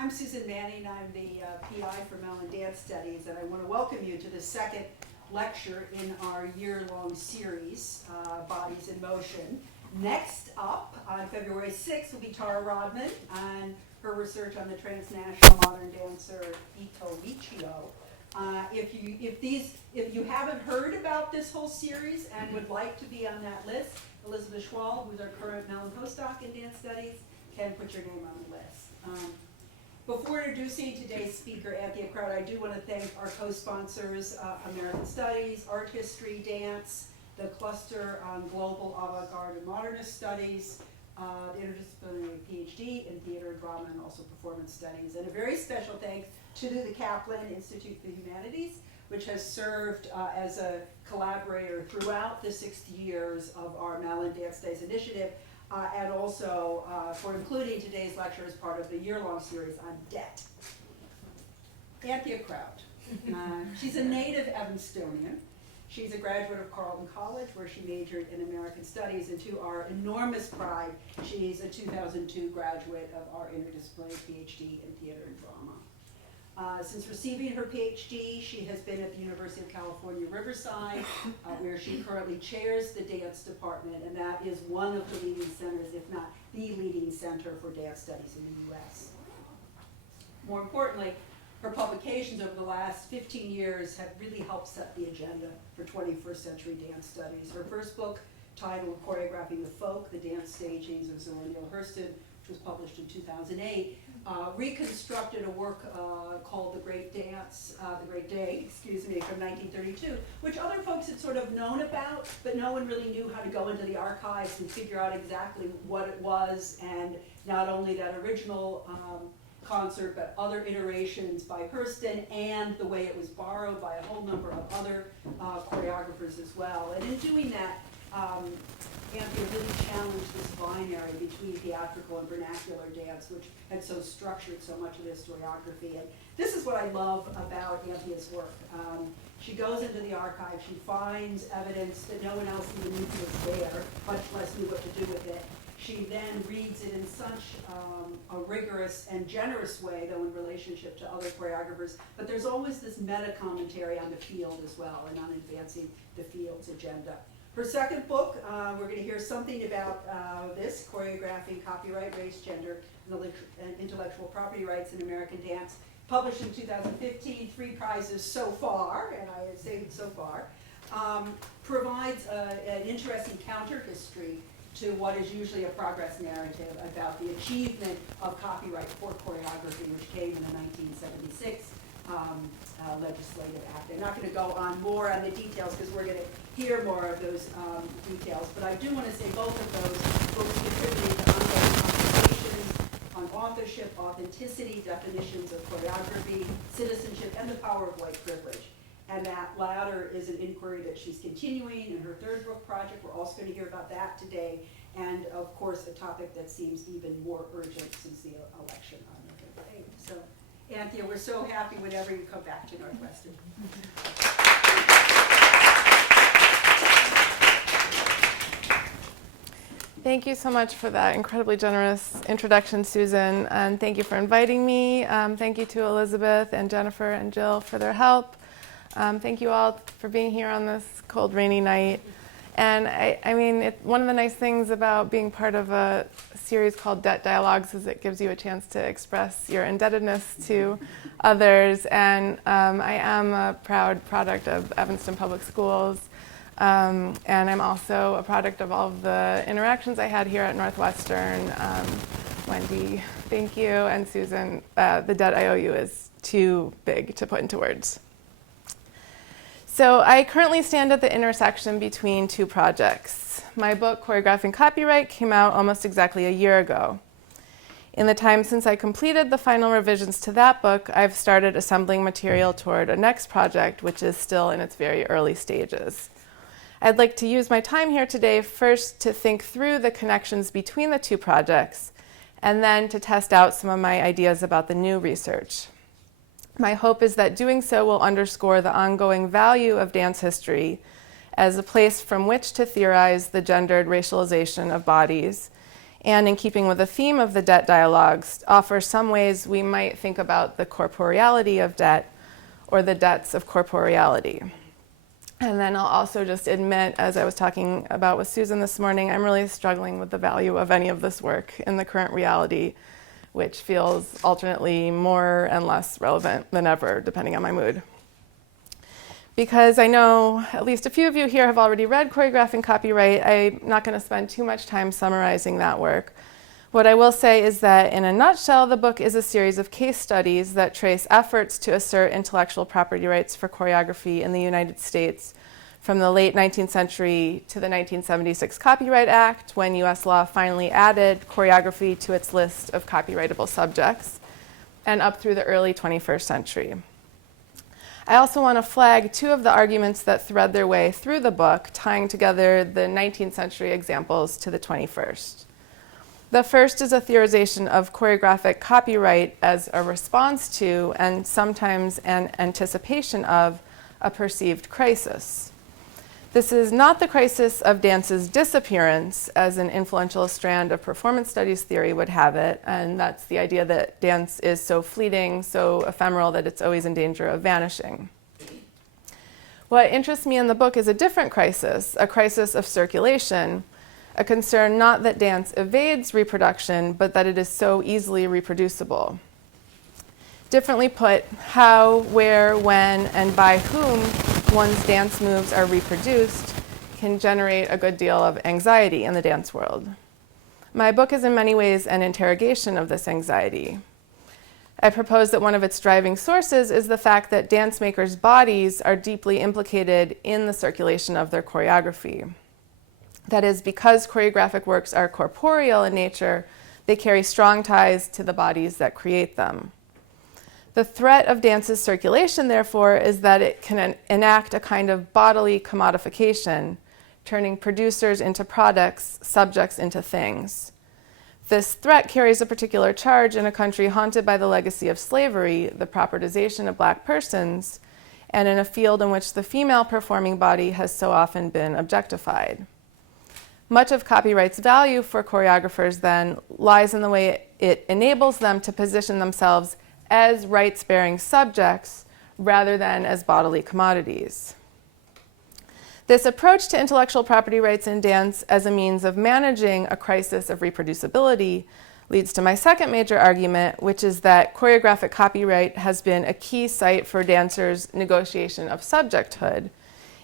I'm Susan Manning. I'm the PI for Mellon Dance Studies, and I want to welcome you to the second lecture in our year-long series, Bodies in Motion. Next up, on February 6th, will be Tara Rodman and her research on the transnational modern dancer Ito Michio. If you haven't heard about this whole series and would like to be on that list, Elizabeth Schwal, who's our current Mellon postdoc in dance studies, can put your name on the list. Before introducing today's speaker, Anthea Kraut, I do want to thank our co-sponsors, American Studies, Art History, Dance, the Cluster on Global Avant-Garde and Modernist Studies, the Interdisciplinary PhD in Theater and Drama, and also Performance Studies. And a very special thanks to the Kaplan Institute for Humanities, which has served as a collaborator throughout the 6 years of our Mellon Dance Studies initiative, and also for including today's lecture as part of the year-long series on debt. Anthea Kraut. She's a native Evanstonian. She's a graduate of Carleton College, where she majored in American Studies, and to our enormous pride, she's a 2002 graduate of our Interdisciplinary PhD in Theater and Drama. Since receiving her PhD, she has been at the University of California, Riverside, where she currently chairs the dance department, and that is one of the leading centers, if not the leading center for dance studies in the US. More importantly, her publications over the last 15 years have really helped set the agenda for 21st century dance studies. Her first book, titled Choreographing the Folk, the Dance Stagings of Zora Neale Hurston, which was published in 2008, reconstructed a work called The Great Day, from 1932, which other folks had sort of known about, but no one really knew how to go into the archives and figure out exactly what it was, and not only that original concert, but other iterations by Hurston, and the way it was borrowed by a whole number of other choreographers as well. And in doing that, Anthea really challenged this binary between theatrical and vernacular dance, which had so structured so much of the historiography. And this is what I love about Anthea's work. She goes into the archive, she finds evidence that no one else even knew was there, much less knew what to do with it. She then reads it in such a rigorous and generous way, though in relationship to other choreographers, but there's always this meta-commentary on the field as well, and on advancing the field's agenda. Her second book, we're going to hear something about this, Choreographing Copyright, Race, Gender, and Intellectual Property Rights in American Dance, published in 2015, 3 prizes so far, and I say so far, provides an interesting counter-history to what is usually a progress narrative about the achievement of copyright for choreography, which came in the 1976 legislative act. I'm not going to go on more on the details because we're going to hear more of those details, but I do want to say both of those books contributed to ongoing conversations on authorship, authenticity, definitions of choreography, citizenship, and the power of white privilege. And that latter is an inquiry that she's continuing in her third book project. We're also going to hear about that today. And of course, a topic that seems even more urgent since the election on November 8th. So, Anthea, we're so happy whenever you come back to Northwestern. Thank you so much for that incredibly generous introduction, Susan, and thank you for inviting me. Thank you to Elizabeth and Jennifer and Jill for their help. Thank you all for being here on this cold, rainy night. And I mean, one of the nice things about being part of a series called Debt Dialogues is it gives you a chance to express your indebtedness to others. And I am a proud product of Evanston Public Schools. And I'm also a product of all of the interactions I had here at Northwestern. Wendy, thank you. And Susan, the debt I owe you is too big to put into words. So I currently stand at the intersection between 2 projects. My book, Choreographing Copyright, came out almost exactly a year ago. In the time since I completed the final revisions to that book, I've started assembling material toward a next project, which is still in its very early stages. I'd like to use my time here today first to think through the connections between the 2 projects, and then to test out some of my ideas about the new research. My hope is that doing so will underscore the ongoing value of dance history as a place from which to theorize the gendered racialization of bodies and in keeping with the theme of the debt dialogues, offer some ways we might think about the corporeality of debt or the debts of corporeality. And then I'll also just admit, as I was talking about with Susan this morning, I'm really struggling with the value of any of this work in the current reality, which feels alternately more and less relevant than ever, depending on my mood. Because I know at least a few of you here have already read Choreographing Copyright, I'm not going to spend too much time summarizing that work. What I will say is that, in a nutshell, the book is a series of case studies that trace efforts to assert intellectual property rights for choreography in the United States from the late 19th century to the 1976 Copyright Act, when US law finally added choreography to its list of copyrightable subjects, and up through the early 21st century. I also want to flag two of the arguments that thread their way through the book, tying together the 19th century examples to the 21st. The first is a theorization of choreographic copyright as a response to, and sometimes an anticipation of, a perceived crisis. This is not the crisis of dance's disappearance, as an influential strand of performance studies theory would have it, and that's the idea that dance is so fleeting, so ephemeral, that it's always in danger of vanishing. What interests me in the book is a different crisis, a crisis of circulation, a concern not that dance evades reproduction, but that it is so easily reproducible. Differently put, how, where, when, and by whom one's dance moves are reproduced can generate a good deal of anxiety in the dance world. My book is in many ways an interrogation of this anxiety. I propose that one of its driving sources is the fact that dance makers' bodies are deeply implicated in the circulation of their choreography. That is, because choreographic works are corporeal in nature, they carry strong ties to the bodies that create them. The threat of dance's circulation, therefore, is that it can enact a kind of bodily commodification, turning producers into products, subjects into things. This threat carries a particular charge in a country haunted by the legacy of slavery, the propertization of black persons, and in a field in which the female performing body has so often been objectified. Much of copyright's value for choreographers, then, lies in the way it enables them to position themselves as rights-bearing subjects rather than as bodily commodities. This approach to intellectual property rights in dance as a means of managing a crisis of reproducibility leads to my second major argument, which is that choreographic copyright has been a key site for dancers' negotiation of subjecthood,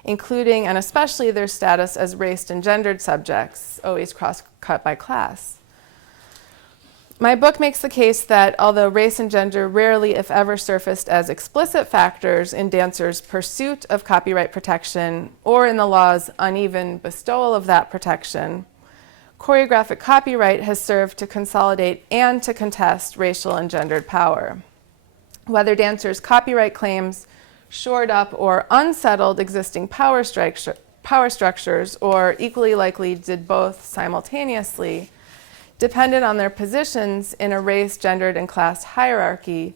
including and especially their status as raced and gendered subjects, always cross-cut by class. My book makes the case that although race and gender rarely, if ever, surfaced as explicit factors in dancers' pursuit of copyright protection or in the law's uneven bestowal of that protection, choreographic copyright has served to consolidate and to contest racial and gendered power. Whether dancers' copyright claims shored up or unsettled existing power structures, or equally likely did both simultaneously, depended on their positions in a race, gendered, and class hierarchy,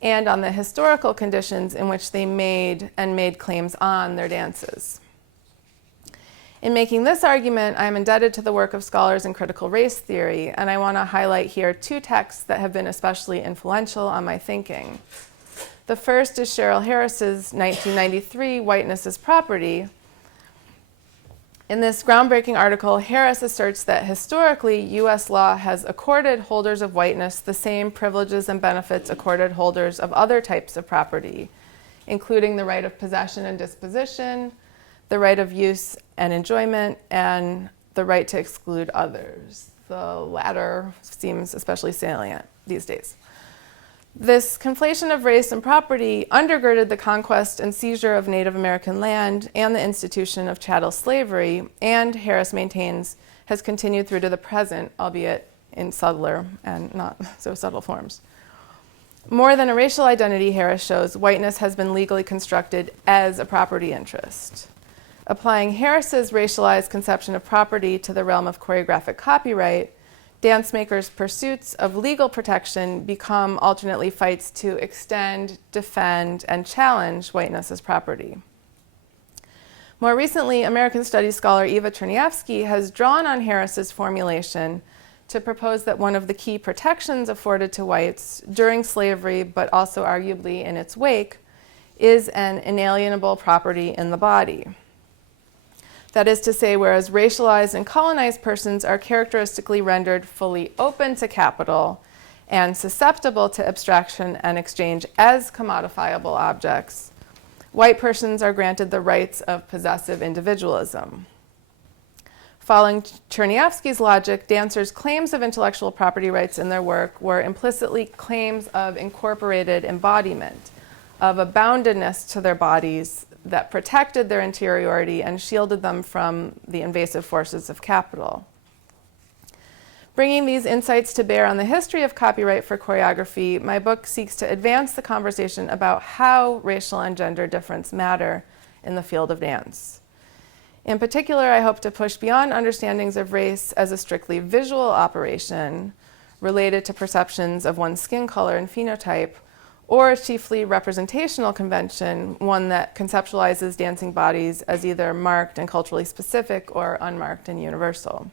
and on the historical conditions in which they made claims on their dances. In making this argument, I am indebted to the work of scholars in critical race theory, and I want to highlight here two texts that have been especially influential on my thinking. The first is Cheryl Harris's 1993 Whiteness is Property. In this groundbreaking article, Harris asserts that historically, U.S. law has accorded holders of whiteness the same privileges and benefits accorded holders of other types of property, including the right of possession and disposition, the right of use and enjoyment, and the right to exclude others. The latter seems especially salient these days. This conflation of race and property undergirded the conquest and seizure of Native American land and the institution of chattel slavery, and Harris maintains has continued through to the present, albeit in subtler and not so subtle forms. More than a racial identity, Harris shows, whiteness has been legally constructed as a property interest. Applying Harris's racialized conception of property to the realm of choreographic copyright, dance makers' pursuits of legal protection become alternately fights to extend, defend, and challenge whiteness as property. More recently, American Studies scholar Eva Cherniavsky has drawn on Harris's formulation to propose that one of the key protections afforded to whites during slavery, but also arguably in its wake, is an inalienable property in the body. That is to say, whereas racialized and colonized persons are characteristically rendered fully open to capital and susceptible to abstraction and exchange as commodifiable objects, white persons are granted the rights of possessive individualism. Following Chernyavsky's logic, dancers' claims of intellectual property rights in their work were implicitly claims of incorporated embodiment, of a boundedness to their bodies that protected their interiority and shielded them from the invasive forces of capital. Bringing these insights to bear on the history of copyright for choreography, my book seeks to advance the conversation about how racial and gender difference matter in the field of dance. In particular, I hope to push beyond understandings of race as a strictly visual operation related to perceptions of one's skin color and phenotype, or a chiefly representational convention, one that conceptualizes dancing bodies as either marked and culturally specific or unmarked and universal.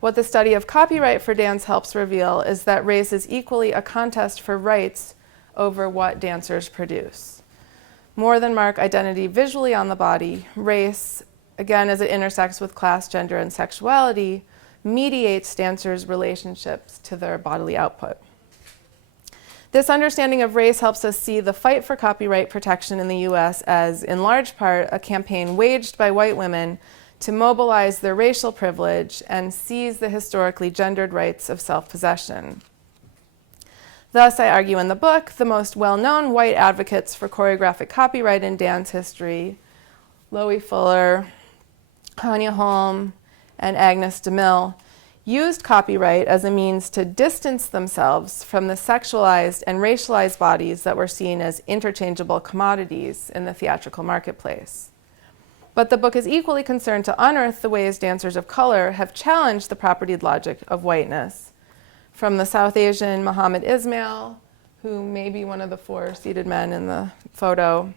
What the study of copyright for dance helps reveal is that race is equally a contest for rights over what dancers produce. More than mark identity visually on the body, race, again as it intersects with class, gender, and sexuality, mediates dancers' relationships to their bodily output. This understanding of race helps us see the fight for copyright protection in the US as, in large part, a campaign waged by white women to mobilize their racial privilege and seize the historically gendered rights of self-possession. Thus, I argue in the book, the most well-known white advocates for choreographic copyright in dance history, Loie Fuller, Hanya Holm, and Agnes DeMille, used copyright as a means to distance themselves from the sexualized and racialized bodies that were seen as interchangeable commodities in the theatrical marketplace. But the book is equally concerned to unearth the ways dancers of color have challenged the propertied logic of whiteness. From the South Asian Muhammad Ismail, who may be one of the four seated men in the photo,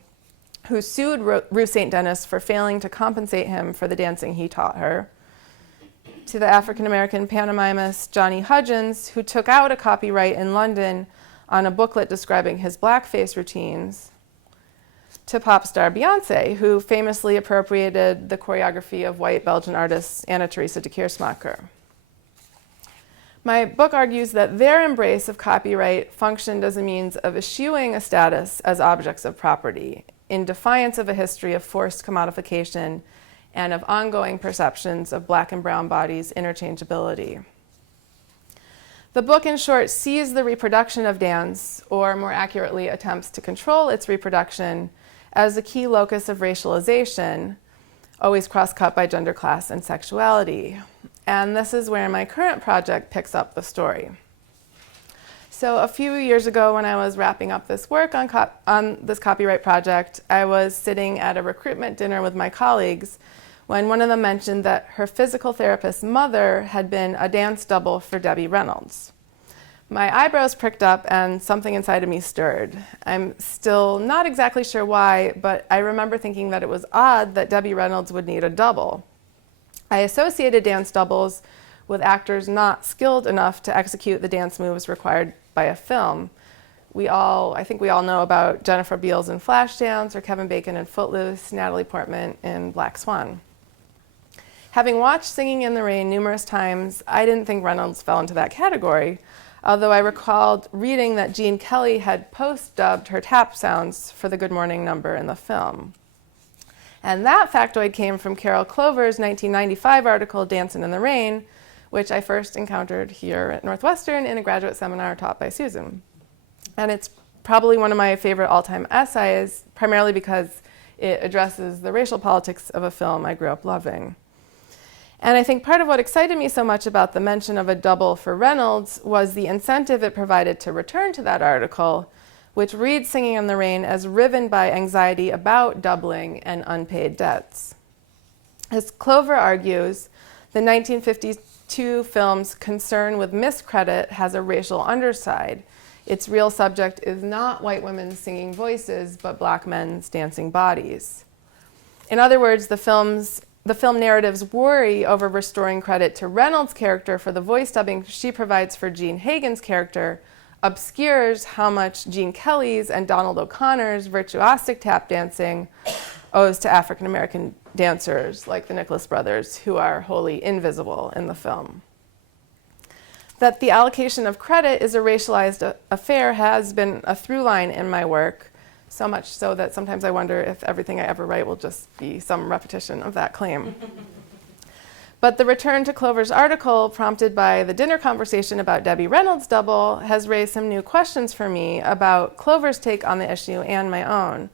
who sued Ruth St. Denis for failing to compensate him for the dancing he taught her, to the African-American pantomimist Johnny Hudgens, who took out a copyright in London on a booklet describing his blackface routines, to pop star Beyoncé, who famously appropriated the choreography of white Belgian artist Anna Teresa de Keersmaeker. My book argues that their embrace of copyright functioned as a means of eschewing a status as objects of property, in defiance of a history of forced commodification and of ongoing perceptions of black and brown bodies' interchangeability. The book, in short, sees the reproduction of dance, or more accurately, attempts to control its reproduction, as a key locus of racialization, always cross-cut by gender, class, and sexuality. And this is where my current project picks up the story. So a few years ago, when I was wrapping up this work on this copyright project, I was sitting at a recruitment dinner with my colleagues when one of them mentioned that her physical therapist's mother had been a dance double for Debbie Reynolds. My eyebrows pricked up and something inside of me stirred. I'm still not exactly sure why, but I remember thinking that it was odd that Debbie Reynolds would need a double. I associated dance doubles with actors not skilled enough to execute the dance moves required by a film. I think we all know about Jennifer Beals in Flashdance, or Kevin Bacon in Footloose, Natalie Portman in Black Swan. Having watched Singing in the Rain numerous times, I didn't think Reynolds fell into that category, although I recalled reading that Gene Kelly had post-dubbed her tap sounds for the Good Morning number in the film. And that factoid came from Carol Clover's 1995 article, Dancin' in the Rain, which I first encountered here at Northwestern in a graduate seminar taught by Susan. And it's probably one of my favorite all-time essays, primarily because it addresses the racial politics of a film I grew up loving. And I think part of what excited me so much about the mention of a double for Reynolds was the incentive it provided to return to that article, which reads Singing in the Rain as riven by anxiety about doubling and unpaid debts. As Clover argues, the 1952 film's concern with miscredit has a racial underside. Its real subject is not white women's singing voices, but black men's dancing bodies. In other words, the film's the film narrative's worry over restoring credit to Reynolds' character for the voice dubbing she provides for Gene Hagen's character obscures how much Gene Kelly's and Donald O'Connor's virtuosic tap dancing owes to African American dancers like the Nicholas brothers, who are wholly invisible in the film. That the allocation of credit is a racialized affair has been a through line in my work, so much so that sometimes I wonder if everything I ever write will just be some repetition of that claim. But the return to Clover's article, prompted by the dinner conversation about Debbie Reynolds' double, has raised some new questions for me about Clover's take on the issue and my own.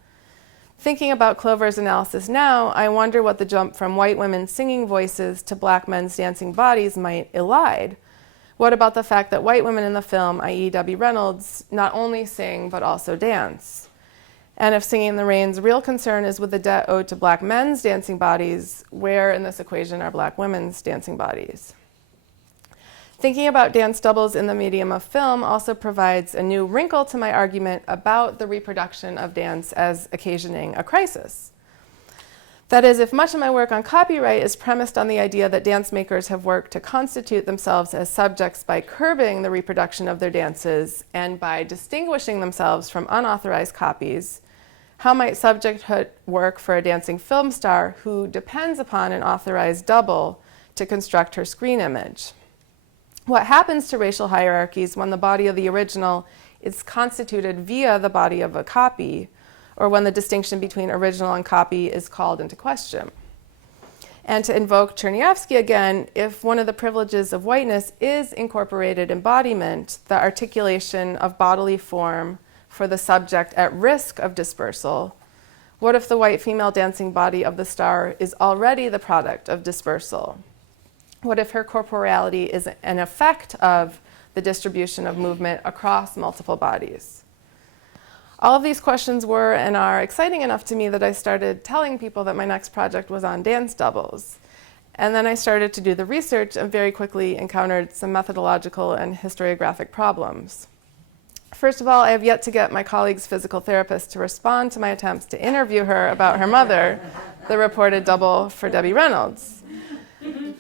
Thinking about Clover's analysis now, I wonder what the jump from white women's singing voices to black men's dancing bodies might elide. What about the fact that white women in the film, i.e. Debbie Reynolds, not only sing but also dance? And if Singing in the Rain's real concern is with the debt owed to black men's dancing bodies, where in this equation are black women's dancing bodies? Thinking about dance doubles in the medium of film also provides a new wrinkle to my argument about the reproduction of dance as occasioning a crisis. That is, if much of my work on copyright is premised on the idea that dance makers have worked to constitute themselves as subjects by curbing the reproduction of their dances and by distinguishing themselves from unauthorized copies, how might subjecthood work for a dancing film star who depends upon an authorized double to construct her screen image? What happens to racial hierarchies when the body of the original is constituted via the body of a copy, or when the distinction between original and copy is called into question? And to invoke Chernyavsky again, if one of the privileges of whiteness is incorporated embodiment, the articulation of bodily form for the subject at risk of dispersal, what if the white female dancing body of the star is already the product of dispersal? What if her corporeality is an effect of the distribution of movement across multiple bodies? All of these questions were and are exciting enough to me that I started telling people that my next project was on dance doubles. And then I started to do the research and very quickly encountered some methodological and historiographic problems. First of all, I have yet to get my colleague's physical therapist to respond to my attempts to interview her about her mother, the reported double for Debbie Reynolds.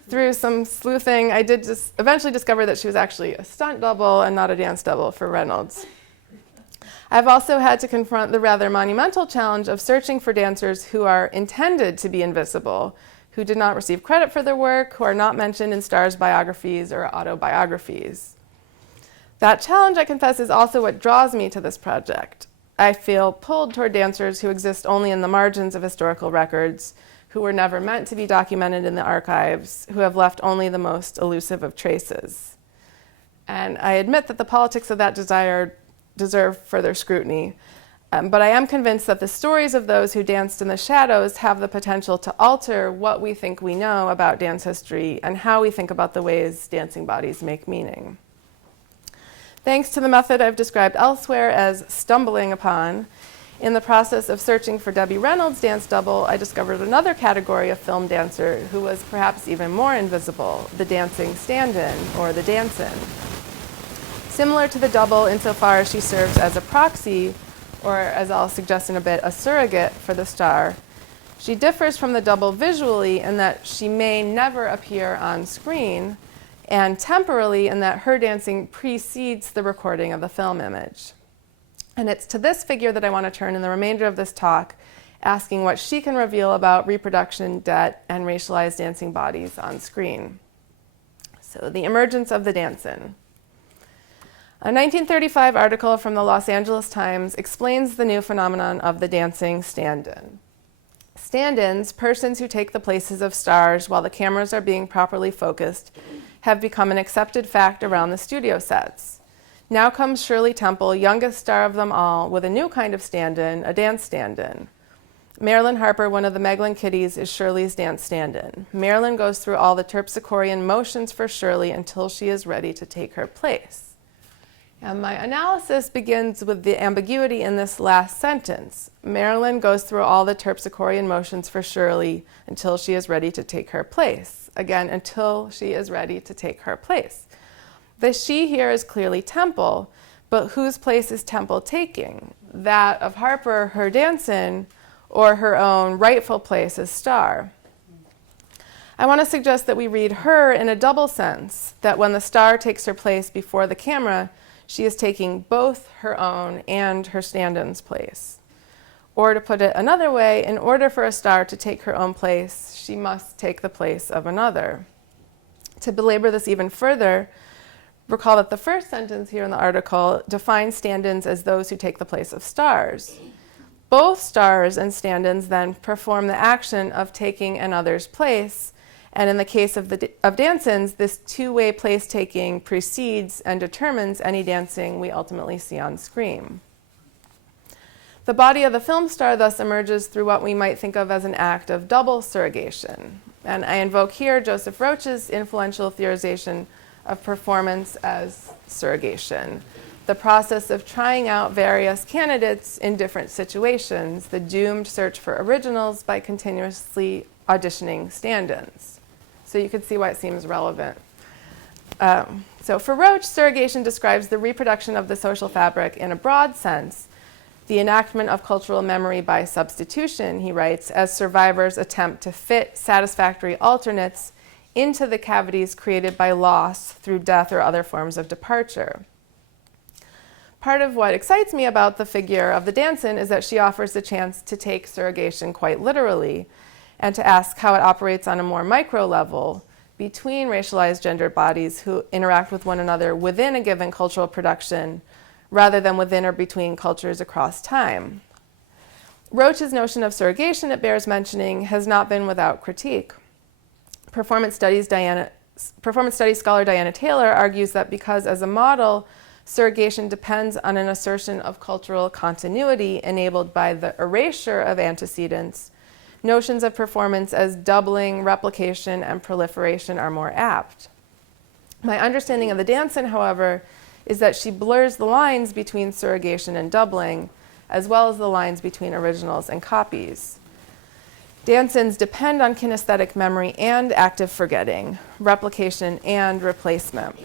Through some sleuthing, I did just eventually discover that she was actually a stunt double and not a dance double for Reynolds. I've also had to confront the rather monumental challenge of searching for dancers who are intended to be invisible, who did not receive credit for their work, who are not mentioned in stars' biographies or autobiographies. That challenge, I confess, is also what draws me to this project. I feel pulled toward dancers who exist only in the margins of historical records, who were never meant to be documented in the archives, who have left only the most elusive of traces. And I admit that the politics of that desire deserve further scrutiny, but I am convinced that the stories of those who danced in the shadows have the potential to alter what we think we know about dance history and how we think about the ways dancing bodies make meaning. Thanks to the method I've described elsewhere as stumbling upon, in the process of searching for Debbie Reynolds' dance double, I discovered another category of film dancer who was perhaps even more invisible, the dancing stand-in, or the dance-in. Similar to the double insofar as she serves as a proxy, or as I'll suggest in a bit, a surrogate for the star, she differs from the double visually in that she may never appear on screen, and temporally in that her dancing precedes the recording of the film image. And it's to this figure that I want to turn in the remainder of this talk, asking what she can reveal about reproduction, debt, and racialized dancing bodies on screen. So the emergence of the dance-in. A 1935 article from the Los Angeles Times explains the new phenomenon of the dancing stand-in. Stand-ins, persons who take the places of stars while the cameras are being properly focused, have become an accepted fact around the studio sets. Now comes Shirley Temple, youngest star of them all, with a new kind of stand-in, a dance stand-in. Marilyn Harper, one of the Meglin Kitties, is Shirley's dance stand-in. Marilyn goes through all the terpsichorean motions for Shirley until she is ready to take her place. And my analysis begins with the ambiguity in this last sentence. Marilyn goes through all the terpsichorean motions for Shirley until she is ready to take her place. Again, until she is ready to take her place. The she here is clearly Temple, but whose place is Temple taking? That of Harper, her dance-in, or her own rightful place as star? I want to suggest that we read her in a double sense, that when the star takes her place before the camera, she is taking both her own and her stand-in's place. Or to put it another way, in order for a star to take her own place, she must take the place of another. To belabor this even further, recall that the first sentence here in the article defines stand-ins as those who take the place of stars. Both stars and stand-ins then perform the action of taking another's place, and in the case of dance-ins, this two-way place-taking precedes and determines any dancing we ultimately see on screen. The body of the film star thus emerges through what we might think of as an act of double surrogation. And I invoke here Joseph Roach's influential theorization of performance as surrogation, the process of trying out various candidates in different situations, the doomed search for originals by continuously auditioning stand-ins. So you can see why it seems relevant. So for Roach, surrogation describes the reproduction of the social fabric in a broad sense, the enactment of cultural memory by substitution, he writes, as survivors attempt to fit satisfactory alternates into the cavities created by loss through death or other forms of departure. Part of what excites me about the figure of the dance-in is that she offers the chance to take surrogation quite literally and to ask how it operates on a more micro level between racialized gendered bodies who interact with one another within a given cultural production rather than within or between cultures across time. Roach's notion of surrogation, it bears mentioning, has not been without critique. Performance studies scholar Diana Taylor argues that because as a model, surrogation depends on an assertion of cultural continuity enabled by the erasure of antecedents, notions of performance as doubling, replication, and proliferation are more apt. My understanding of the dance-in, however, is that she blurs the lines between surrogation and doubling, as well as the lines between originals and copies. Dance-ins depend on kinesthetic memory and active forgetting, replication and replacement.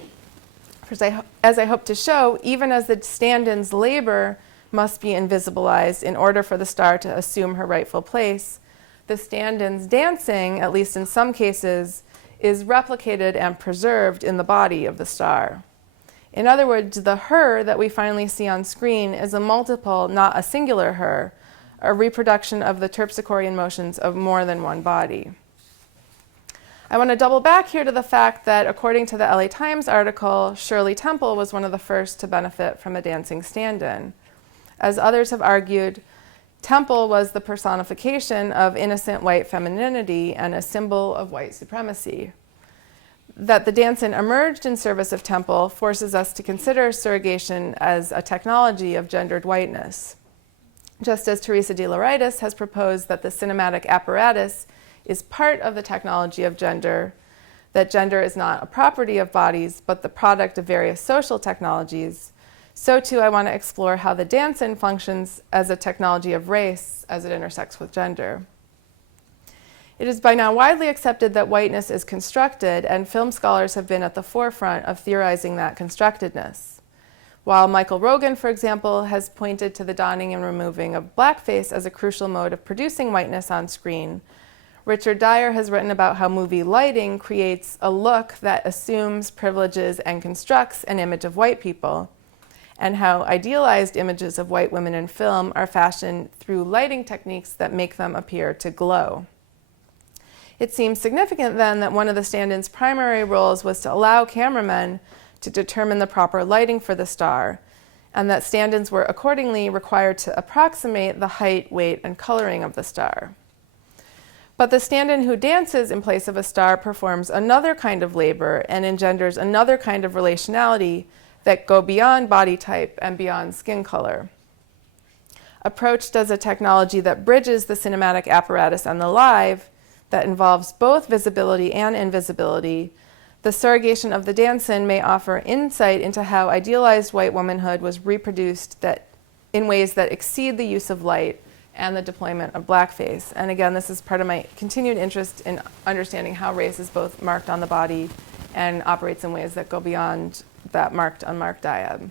As I hope to show, even as the stand-in's labor must be invisibilized in order for the star to assume her rightful place, the stand-in's dancing, at least in some cases, is replicated and preserved in the body of the star. In other words, the her that we finally see on screen is a multiple, not a singular her, a reproduction of the terpsichorean motions of more than one body. I want to double back here to the fact that, according to the LA Times article, Shirley Temple was one of the first to benefit from a dancing stand-in. As others have argued, Temple was the personification of innocent white femininity and a symbol of white supremacy. That the dance-in emerged in service of Temple forces us to consider surrogation as a technology of gendered whiteness. Just as Teresa de Lauritis has proposed that the cinematic apparatus is part of the technology of gender, that gender is not a property of bodies, but the product of various social technologies, so too I want to explore how the dance-in functions as a technology of race as it intersects with gender. It is by now widely accepted that whiteness is constructed, and film scholars have been at the forefront of theorizing that constructedness. While Michael Rogan, for example, has pointed to the donning and removing of blackface as a crucial mode of producing whiteness on screen, Richard Dyer has written about how movie lighting creates a look that assumes, privileges, and constructs an image of white people, and how idealized images of white women in film are fashioned through lighting techniques that make them appear to glow. It seems significant then that one of the stand-in's primary roles was to allow cameramen to determine the proper lighting for the star, and that stand-ins were accordingly required to approximate the height, weight, and coloring of the star. But the stand-in who dances in place of a star performs another kind of labor and engenders another kind of relationality that go beyond body type and beyond skin color. Approached as a technology that bridges the cinematic apparatus and the live, that involves both visibility and invisibility, the surrogation of the dance-in may offer insight into how idealized white womanhood was reproduced in ways that exceed the use of light and the deployment of blackface. And again, this is part of my continued interest in understanding how race is both marked on the body and operates in ways that go beyond that marked-unmarked dyad.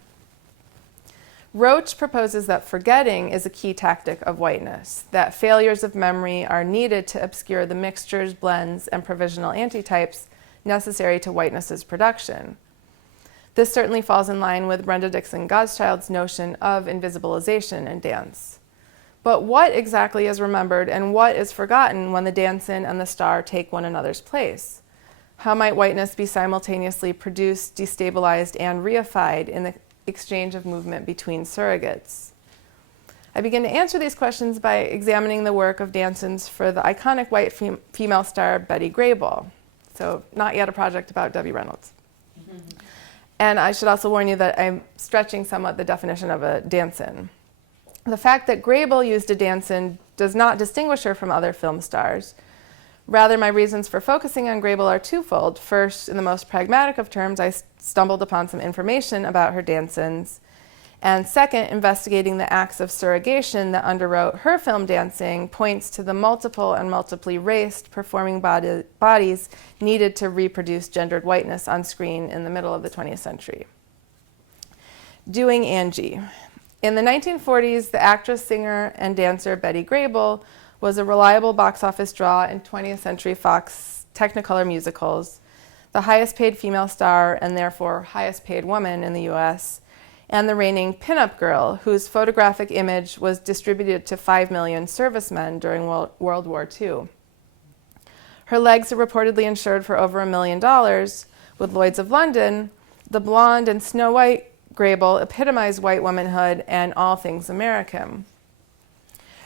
Roach proposes that forgetting is a key tactic of whiteness, that failures of memory are needed to obscure the mixtures, blends, and provisional antitypes necessary to whiteness's production. This certainly falls in line with Brenda Dixon Godschild's notion of invisibilization in dance. But what exactly is remembered and what is forgotten when the dancin and the star take one another's place? How might whiteness be simultaneously produced, destabilized, and reified in the exchange of movement between surrogates? I begin to answer these questions by examining the work of dancins for the iconic white female star Betty Grable. So not yet a project about Debbie Reynolds. And I should also warn you that I'm stretching somewhat the definition of a dancin. The fact that Grable used a dancin does not distinguish her from other film stars. Rather, my reasons for focusing on Grable are twofold. First, in the most pragmatic of terms, I stumbled upon some information about her dancins. And second, investigating the acts of surrogation that underwrote her film dancing points to the multiple and multiply raced performing bodies needed to reproduce gendered whiteness on screen in the middle of the 20th century. Doing Angie. In the 1940s, the actress, singer, and dancer Betty Grable was a reliable box office draw in 20th Century Fox Technicolor musicals, the highest paid female star and therefore highest paid woman in the US, and the reigning pinup girl, whose photographic image was distributed to 5 million servicemen during World War II. Her legs are reportedly insured for over $1 million. With Lloyd's of London, the blonde and Snow White Grable epitomized white womanhood and all things American.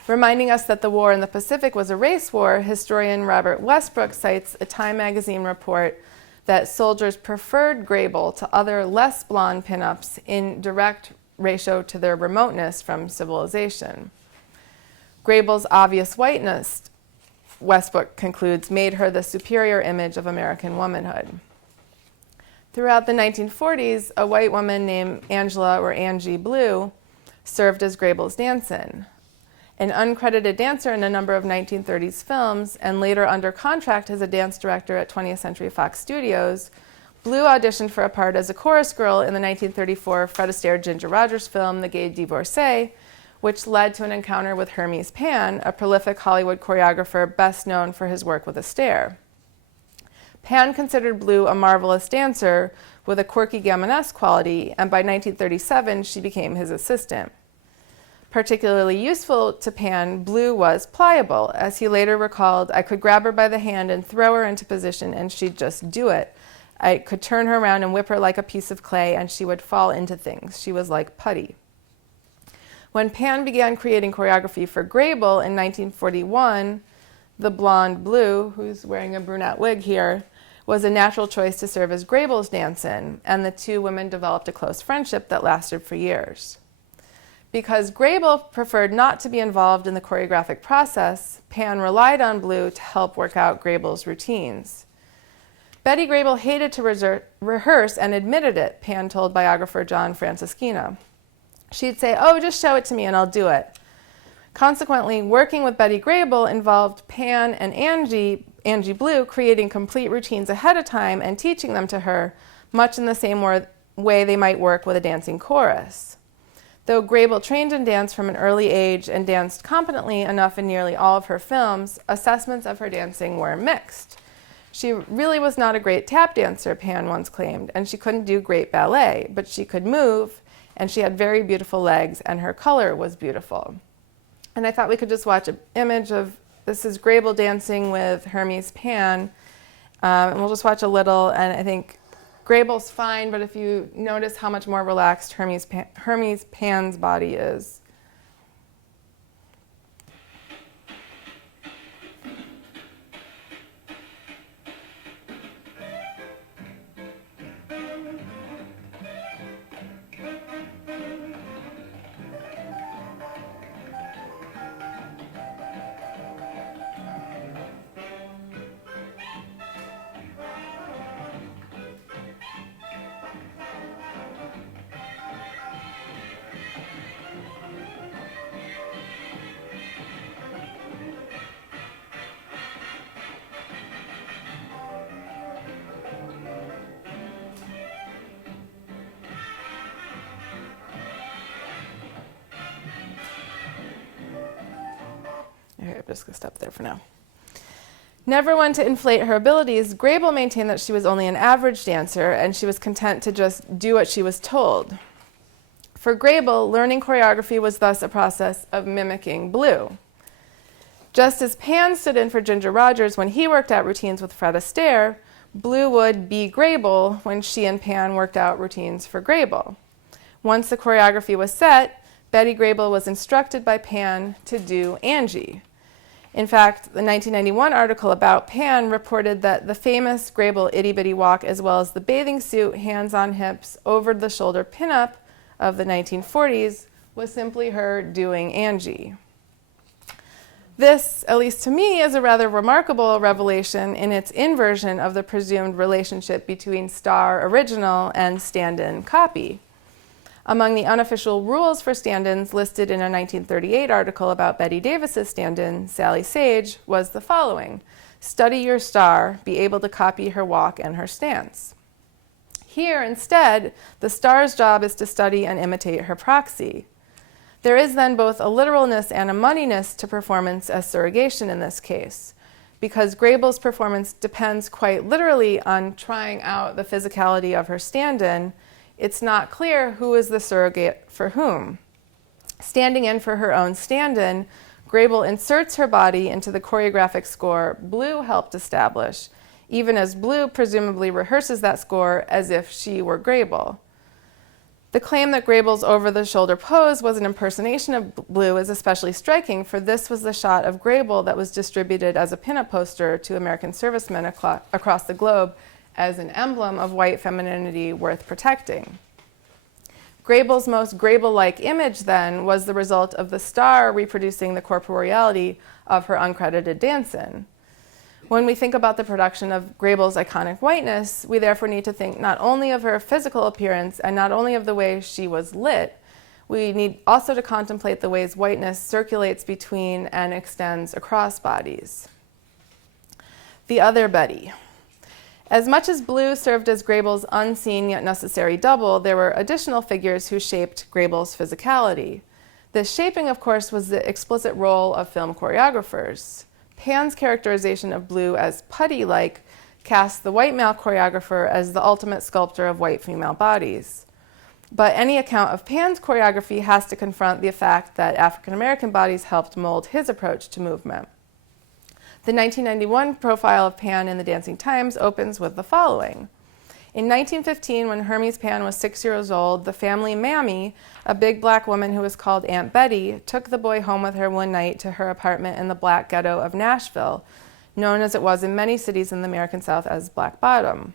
Reminding us that the war in the Pacific was a race war, historian Robert Westbrook cites a Time magazine report that soldiers preferred Grable to other less blonde pinups in direct ratio to their remoteness from civilization. Grable's obvious whiteness, Westbrook concludes, made her the superior image of American womanhood. Throughout the 1940s, a white woman named Angela or Angie Blue served as Grable's dancin. An uncredited dancer in a number of 1930s films, and later under contract as a dance director at 20th Century Fox Studios, Blue auditioned for a part as a chorus girl in the 1934 Fred Astaire Ginger Rogers film, The Gay Divorcee, which led to an encounter with Hermes Pan, a prolific Hollywood choreographer best known for his work with Astaire. Pan considered Blue a marvelous dancer with a quirky Gamanesque quality, and by 1937 she became his assistant. Particularly useful to Pan, Blue was pliable. As he later recalled, I could grab her by the hand and throw her into position and she'd just do it. I could turn her around and whip her like a piece of clay and she would fall into things. She was like putty. When Pan began creating choreography for Grable in 1941, the blonde Blue, who's wearing a brunette wig here, was a natural choice to serve as Grable's dancin, and the two women developed a close friendship that lasted for years. Because Grable preferred not to be involved in the choreographic process, Pan relied on Blue to help work out Grable's routines. Betty Grable hated to rehearse and admitted it, Pan told biographer John Franceschina. She'd say, "Oh, just show it to me and I'll do it." Consequently, working with Betty Grable involved Pan and Angie Blue creating complete routines ahead of time and teaching them to her, much in the same way they might work with a dancing chorus. Though Grable trained in dance from an early age and danced competently enough in nearly all of her films, assessments of her dancing were mixed. She really was not a great tap dancer, Pan once claimed, and she couldn't do great ballet, but she could move, and she had very beautiful legs, and her color was beautiful. And I thought we could just watch an image of, this is Grable dancing with Hermes Pan, and we'll just watch a little, and I think Grable's fine, but if you notice how much more relaxed Hermes Pan's body is. Okay, I'm just going to stop there for now. Never one to inflate her abilities, Grable maintained that she was only an average dancer and she was content to just do what she was told. For Grable, learning choreography was thus a process of mimicking Blue. Just as Pan stood in for Ginger Rogers when he worked out routines with Fred Astaire, Blue would be Grable when she and Pan worked out routines for Grable. Once the choreography was set, Betty Grable was instructed by Pan to do Angie. In fact, the 1991 article about Pan reported that the famous Grable itty-bitty walk, as well as the bathing suit, hands on hips, over-the-shoulder pinup of the 1940s, was simply her doing Angie. This, at least to me, is a rather remarkable revelation in its inversion of the presumed relationship between star original and stand-in copy. Among the unofficial rules for stand-ins listed in a 1938 article about Betty Davis's stand-in, Sally Sage, was the following: study your star, be able to copy her walk and her stance. Here, instead, the star's job is to study and imitate her proxy. There is then both a literalness and a moneyness to performance as surrogation in this case, because Grable's performance depends quite literally on trying out the physicality of her stand-in. It's not clear who is the surrogate for whom. Standing in for her own stand-in, Grable inserts her body into the choreographic score Blue helped establish, even as Blue presumably rehearses that score as if she were Grable. The claim that Grable's over-the-shoulder pose was an impersonation of Blue is especially striking, for this was the shot of Grable that was distributed as a pinup poster to American servicemen across the globe as an emblem of white femininity worth protecting. Grable's most Grable-like image, then, was the result of the star reproducing the corporeality of her uncredited dance-in. When we think about the production of Grable's iconic whiteness, we therefore need to think not only of her physical appearance and not only of the way she was lit, we need also to contemplate the ways whiteness circulates between and extends across bodies. The other Betty. As much as Blue served as Grable's unseen yet necessary double, there were additional figures who shaped Grable's physicality. This shaping, of course, was the explicit role of film choreographers. Pan's characterization of Blue as putty-like casts the white male choreographer as the ultimate sculptor of white female bodies. But any account of Pan's choreography has to confront the fact that African American bodies helped mold his approach to movement. The 1991 profile of Pan in the Dancing Times opens with the following. In 1915, when Hermes Pan was 6 years old, the family mammy, a big black woman who was called Aunt Betty, took the boy home with her one night to her apartment in the black ghetto of Nashville, known as it was in many cities in the American South as Black Bottom.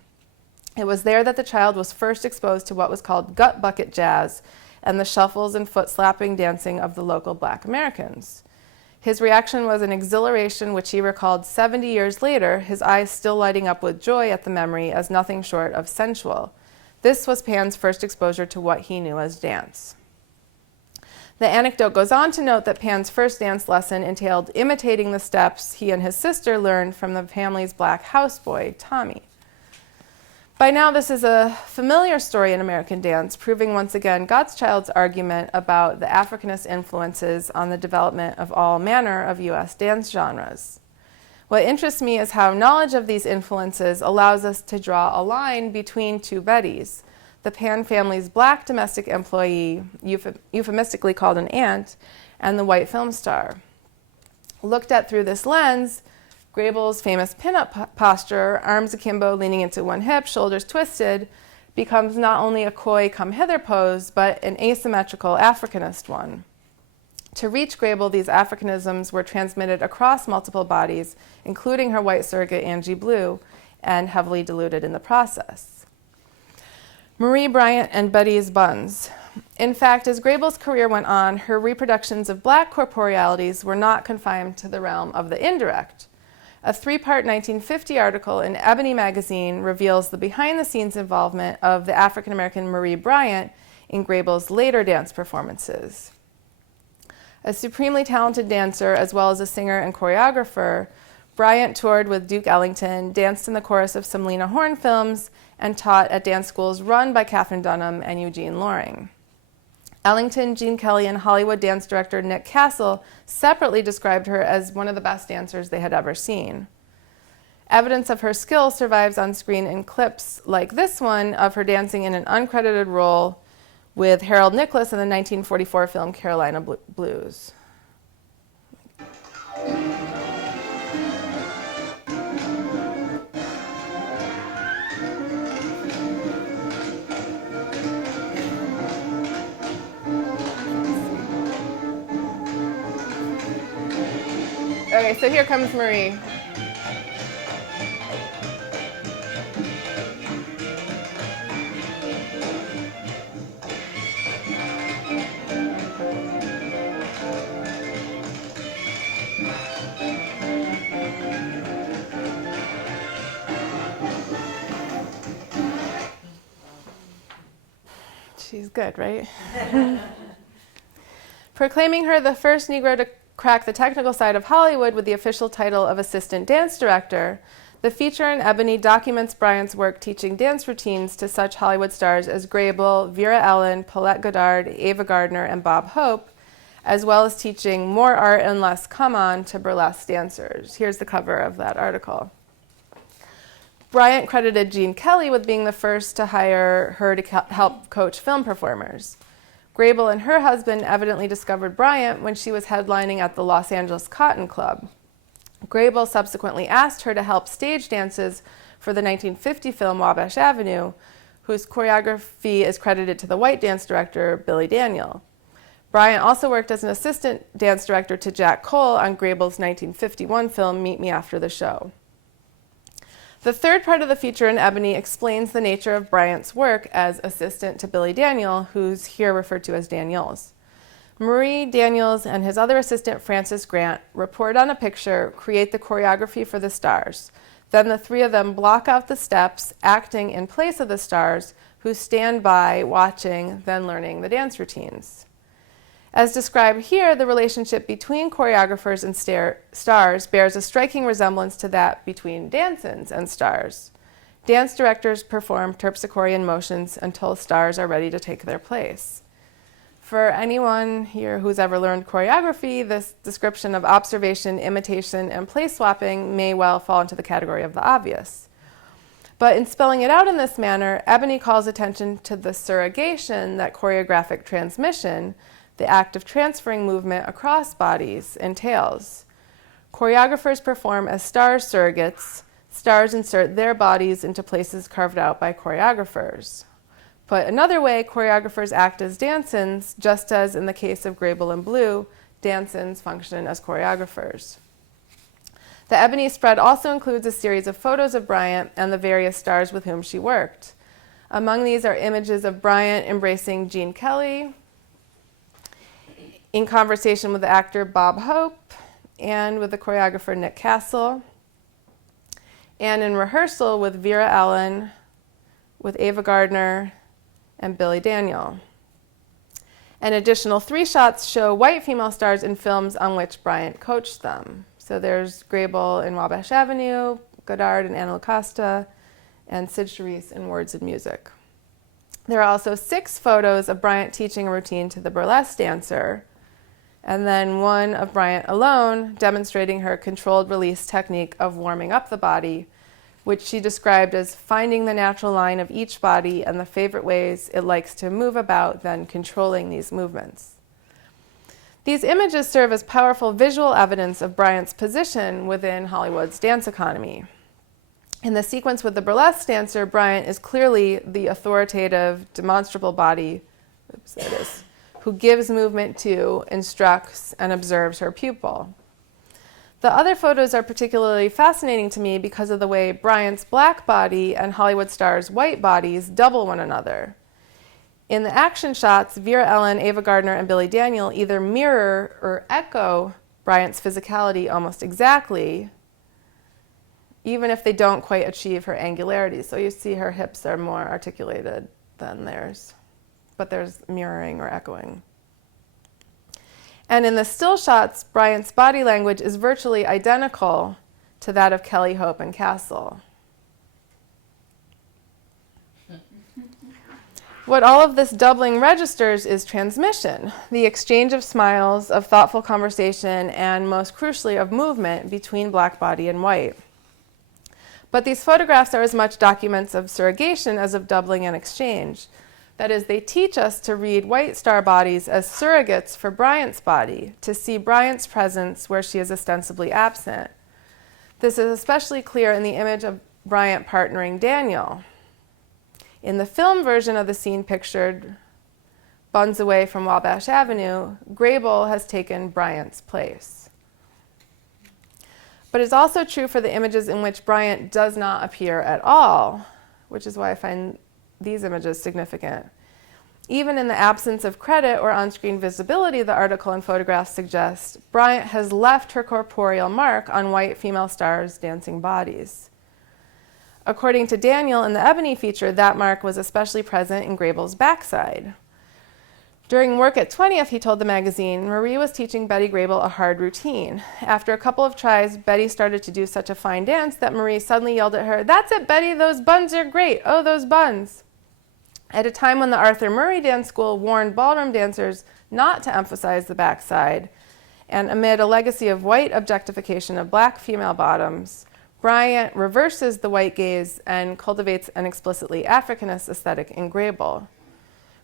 It was there that the child was first exposed to what was called gut bucket jazz and the shuffles and foot-slapping dancing of the local black Americans. His reaction was an exhilaration which he recalled 70 years later, his eyes still lighting up with joy at the memory as nothing short of sensual. This was Pan's first exposure to what he knew as dance. The anecdote goes on to note that Pan's first dance lesson entailed imitating the steps he and his sister learned from the family's black houseboy, Tommy. By now, this is a familiar story in American dance, proving once again Gottschalk's argument about the Africanist influences on the development of all manner of U.S. dance genres. What interests me is how knowledge of these influences allows us to draw a line between two Bettys, the Pan family's black domestic employee, euphemistically called an aunt, and the white film star. Looked at through this lens, Grable's famous pinup posture, arms akimbo leaning into one hip, shoulders twisted, becomes not only a coy come-hither pose, but an asymmetrical Africanist one. To reach Grable, these Africanisms were transmitted across multiple bodies, including her white surrogate Angie Blue, and heavily diluted in the process. Marie Bryant and Betty's buns. In fact, as Grable's career went on, her reproductions of black corporealities were not confined to the realm of the indirect. A 3-part 1950 article in Ebony magazine reveals the behind-the-scenes involvement of the African-American Marie Bryant in Grable's later dance performances. A supremely talented dancer, as well as a singer and choreographer, Bryant toured with Duke Ellington, danced in the chorus of some Lena Horne films, and taught at dance schools run by Katherine Dunham and Eugene Loring. Ellington, Gene Kelly, and Hollywood dance director Nick Castle separately described her as one of the best dancers they had ever seen. Evidence of her skill survives on screen in clips like this one of her dancing in an uncredited role with Harold Nicholas in the 1944 film Carolina Blues. Okay, so here comes Marie. She's good, right? Proclaiming her the first Negro to crack the technical side of Hollywood with the official title of assistant dance director, the feature in Ebony documents Bryant's work teaching dance routines to such Hollywood stars as Grable, Vera Ellen, Paulette Goddard, Ava Gardner, and Bob Hope, as well as teaching more art and less come on to burlesque dancers. Here's the cover of that article. Bryant credited Gene Kelly with being the first to hire her to help coach film performers. Grable and her husband evidently discovered Bryant when she was headlining at the Los Angeles Cotton Club. Grable subsequently asked her to help stage dances for the 1950 film Wabash Avenue, whose choreography is credited to the white dance director Billy Daniel. Bryant also worked as an assistant dance director to Jack Cole on Grable's 1951 film Meet Me After the Show. The third part of the feature in Ebony explains the nature of Bryant's work as assistant to Billy Daniel, who's here referred to as Daniels. Marie Daniels and his other assistant, Francis Grant, report on a picture, create the choreography for the stars. Then the three of them block out the steps, acting in place of the stars, who stand by, watching, then learning the dance routines. As described here, the relationship between choreographers and stars bears a striking resemblance to that between dansins and stars. Dance directors perform terpsichorean motions until stars are ready to take their place. For anyone here who's ever learned choreography, this description of observation, imitation, and place swapping may well fall into the category of the obvious. But in spelling it out in this manner, Ebony calls attention to the surrogation that choreographic transmission, the act of transferring movement across bodies, entails. Choreographers perform as stars surrogates. Stars insert their bodies into places carved out by choreographers. Put another way, choreographers act as dansins, just as in the case of Grable and Blue, dansins function as choreographers. The Ebony spread also includes a series of photos of Bryant and the various stars with whom she worked. Among these are images of Bryant embracing Gene Kelly, in conversation with the actor Bob Hope and with the choreographer Nick Castle, and in rehearsal with Vera Ellen, with Ava Gardner, and Billy Daniel. An additional 3 shots show white female stars in films on which Bryant coached them. So there's Grable in Wabash Avenue, Goddard in Anna LaCosta, and Sid Charisse in Words and Music. There are also 6 photos of Bryant teaching a routine to the burlesque dancer, and then one of Bryant alone demonstrating her controlled release technique of warming up the body, which she described as finding the natural line of each body and the favorite ways it likes to move about, then controlling these movements. These images serve as powerful visual evidence of Bryant's position within Hollywood's dance economy. In the sequence with the burlesque dancer, Bryant is clearly the authoritative, demonstrable body, who gives movement to, instructs, and observes her pupil. The other photos are particularly fascinating to me because of the way Bryant's black body and Hollywood stars' white bodies double one another. In the action shots, Vera Ellen, Ava Gardner, and Billy Daniel either mirror or echo Bryant's physicality almost exactly, even if they don't quite achieve her angularity. So you see her hips are more articulated than theirs, but there's mirroring or echoing. And in the still shots, Bryant's body language is virtually identical to that of Kelly, Hope, and Castle. What all of this doubling registers is transmission, the exchange of smiles, of thoughtful conversation, and most crucially of movement between black body and white. But these photographs are as much documents of surrogation as of doubling and exchange. That is, they teach us to read white star bodies as surrogates for Bryant's body, to see Bryant's presence where she is ostensibly absent. This is especially clear in the image of Bryant partnering Daniel. In the film version of the scene pictured buns away from Wabash Avenue, Grable has taken Bryant's place. But it's also true for the images in which Bryant does not appear at all, which is why I find these images significant. Even in the absence of credit or on-screen visibility, the article and photographs suggest, Bryant has left her corporeal mark on white female stars' dancing bodies. According to Daniel in the Ebony feature, that mark was especially present in Grable's backside. During work at 20th, he told the magazine, Marie was teaching Betty Grable a hard routine. After a couple of tries, Betty started to do such a fine dance that Marie suddenly yelled at her, "That's it, Betty, those buns are great. Oh, those buns." At a time when the Arthur Murray Dance School warned ballroom dancers not to emphasize the backside, and amid a legacy of white objectification of black female bottoms, Bryant reverses the white gaze and cultivates an explicitly Africanist aesthetic in Grable.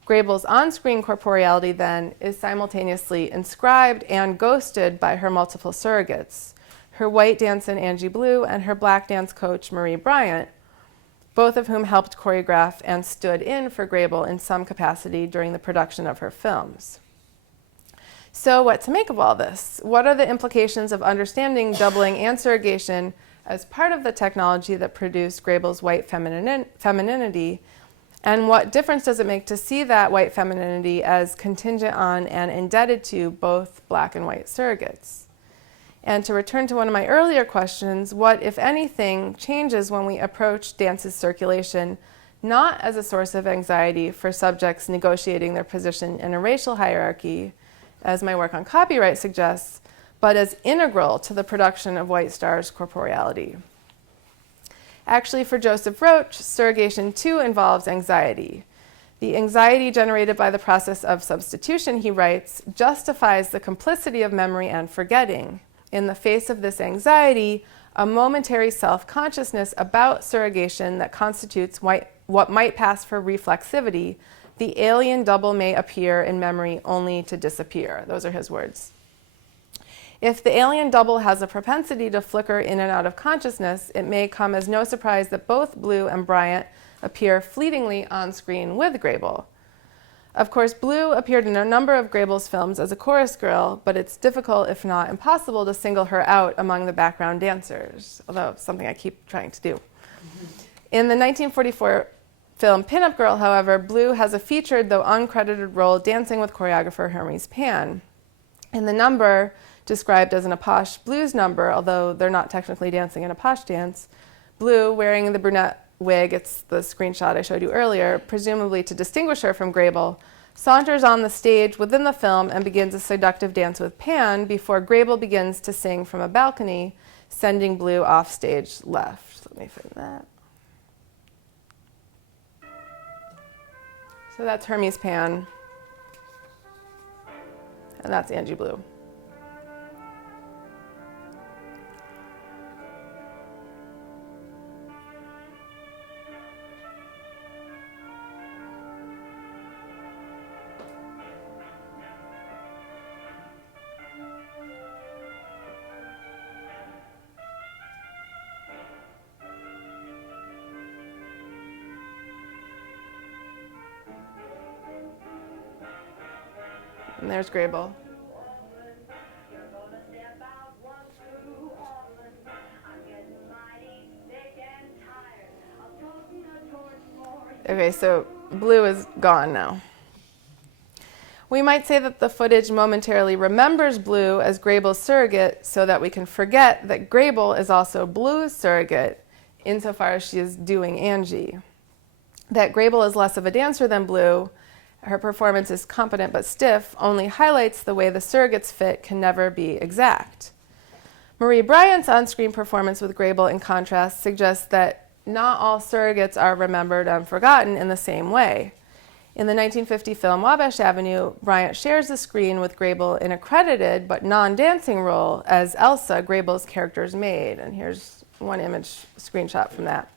Grable's on-screen corporeality, then, is simultaneously inscribed and ghosted by her multiple surrogates, her white dancer Angie Blue and her black dance coach Marie Bryant, both of whom helped choreograph and stood in for Grable in some capacity during the production of her films. So what to make of all this? What are the implications of understanding doubling and surrogation as part of the technology that produced Grable's white femininity, and what difference does it make to see that white femininity as contingent on and indebted to both black and white surrogates? And to return to one of my earlier questions, what, if anything, changes when we approach dance's circulation not as a source of anxiety for subjects negotiating their position in a racial hierarchy, as my work on copyright suggests, but as integral to the production of white stars' corporeality? Actually, for Joseph Roach, surrogation too involves anxiety. The anxiety generated by the process of substitution, he writes, justifies the complicity of memory and forgetting. In the face of this anxiety, a momentary self-consciousness about surrogation that constitutes what might pass for reflexivity, the alien double may appear in memory only to disappear. Those are his words. If the alien double has a propensity to flicker in and out of consciousness, it may come as no surprise that both Blue and Bryant appear fleetingly on screen with Grable. Of course, Blue appeared in a number of Grable's films as a chorus girl, but it's difficult, if not impossible, to single her out among the background dancers, although it's something I keep trying to do. In the 1944 film Pinup Girl, however, Blue has a featured, though uncredited, role dancing with choreographer Hermes Pan. In the number, described as an Apache blues number, although they're not technically dancing an Apache dance, Blue, wearing the brunette wig, it's the screenshot I showed you earlier, presumably to distinguish her from Grable, saunters on the stage within the film and begins a seductive dance with Pan before Grable begins to sing from a balcony, sending Blue off stage left. Let me find that. So that's Hermes Pan, and that's Angie Blue. And there's Grable. Okay, so Blue is gone now. We might say that the footage momentarily remembers Blue as Grable's surrogate so that we can forget that Grable is also Blue's surrogate insofar as she is doing Angie. That Grable is less of a dancer than Blue, her performance is competent but stiff, only highlights the way the surrogate's fit can never be exact. Marie Bryant's on-screen performance with Grable, in contrast, suggests that not all surrogates are remembered and forgotten in the same way. In the 1950 film Wabash Avenue, Bryant shares the screen with Grable in a credited but non-dancing role as Elsa, Grable's character's maid. And here's one image screenshot from that.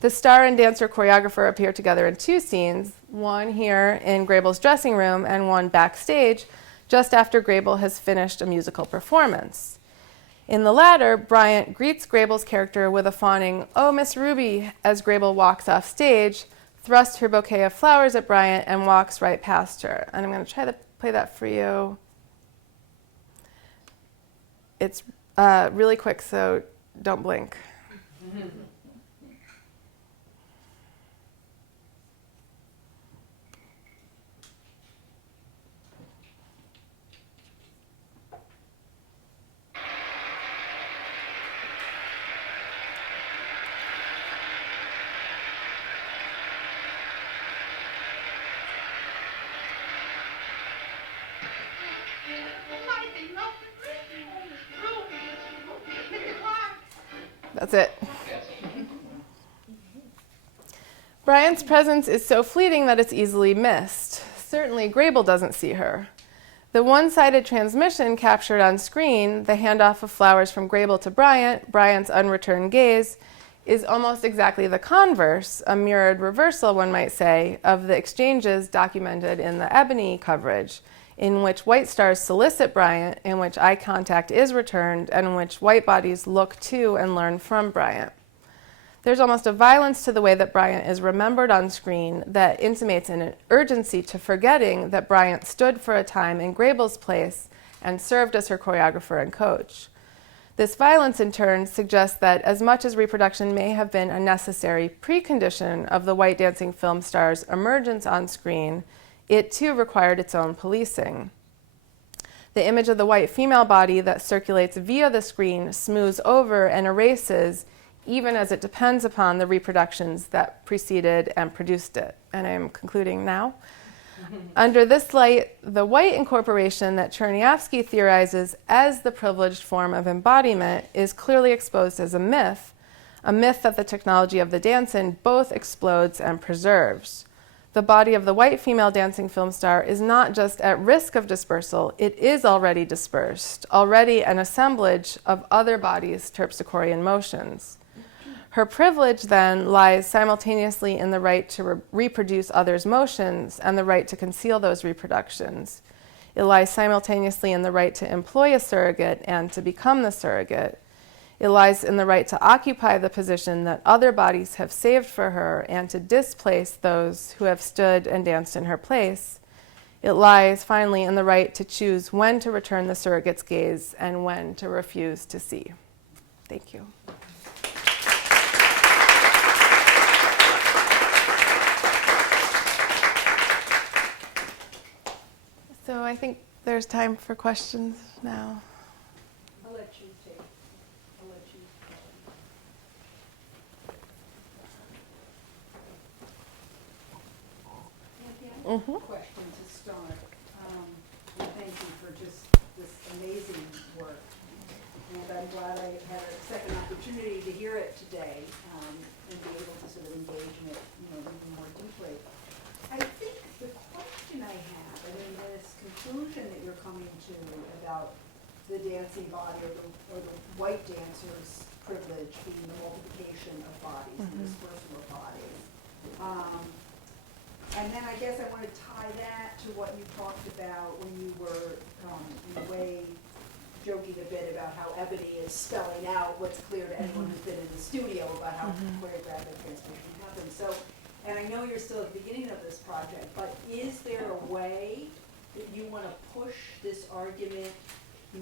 The star and dancer choreographer appear together in two scenes, one here in Grable's dressing room and one backstage, just after Grable has finished a musical performance. In the latter, Bryant greets Grable's character with a fawning, "Oh, Miss Ruby," as Grable walks off stage, thrusts her bouquet of flowers at Bryant, and walks right past her. And I'm going to try to play that for you. It's really quick, so don't blink. That's it. Bryant's presence is so fleeting that it's easily missed. Certainly, Grable doesn't see her. The one-sided transmission captured on screen, the handoff of flowers from Grable to Bryant, Bryant's unreturned gaze, is almost exactly the converse, a mirrored reversal, one might say, of the exchanges documented in the Ebony coverage, in which white stars solicit Bryant, in which eye contact is returned, and in which white bodies look to and learn from Bryant. There's almost a violence to the way that Bryant is remembered on screen that intimates an urgency to forgetting that Bryant stood for a time in Grable's place and served as her choreographer and coach. This violence, in turn, suggests that as much as reproduction may have been a necessary precondition of the white dancing film star's emergence on screen, it too required its own policing. The image of the white female body that circulates via the screen smooths over and erases, even as it depends upon the reproductions that preceded and produced it. And I'm concluding now. Under this light, the white incorporation that Chernyavsky theorizes as the privileged form of embodiment is clearly exposed as a myth that the technology of the dance-in both explodes and preserves. The body of the white female dancing film star is not just at risk of dispersal, it is already dispersed, already an assemblage of other bodies' terpsichorean motions. Her privilege, then, lies simultaneously in the right to reproduce others' motions and the right to conceal those reproductions. It lies simultaneously in the right to employ a surrogate and to become the surrogate. It lies in the right to occupy the position that other bodies have saved for her and to displace those who have stood and danced in her place. It lies, finally, in the right to choose when to return the surrogate's gaze and when to refuse to see. Thank you. So I think there's time for questions now. I'll let you take. Mm-hmm. Question to start. And thank you for just this amazing work. And I'm glad I had a second opportunity to hear it today and be able to sort of engage in it, even more deeply. I think the question I have, this conclusion that you're coming to about the dancing body or the white dancer's privilege being the multiplication of bodies, the dispersal of bodies. And then I guess I want to tie that to what you talked about when you were, in a way, joking a bit about how Ebony is spelling out what's clear to anyone who's been in the studio about how choreographic transmission happens. So, and I know you're still at the beginning of this project, but is there a way that you want to push this argument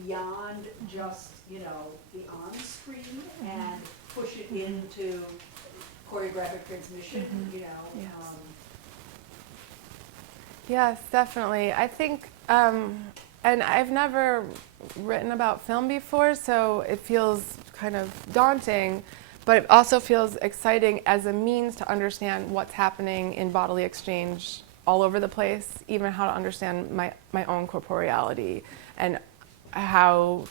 beyond just, the on-screen and push it into choreographic transmission, Yes. Yes, definitely. I think, and I've never written about film before, so it feels kind of daunting, but it also feels exciting as a means to understand what's happening in bodily exchange all over the place, even how to understand my own corporeality and how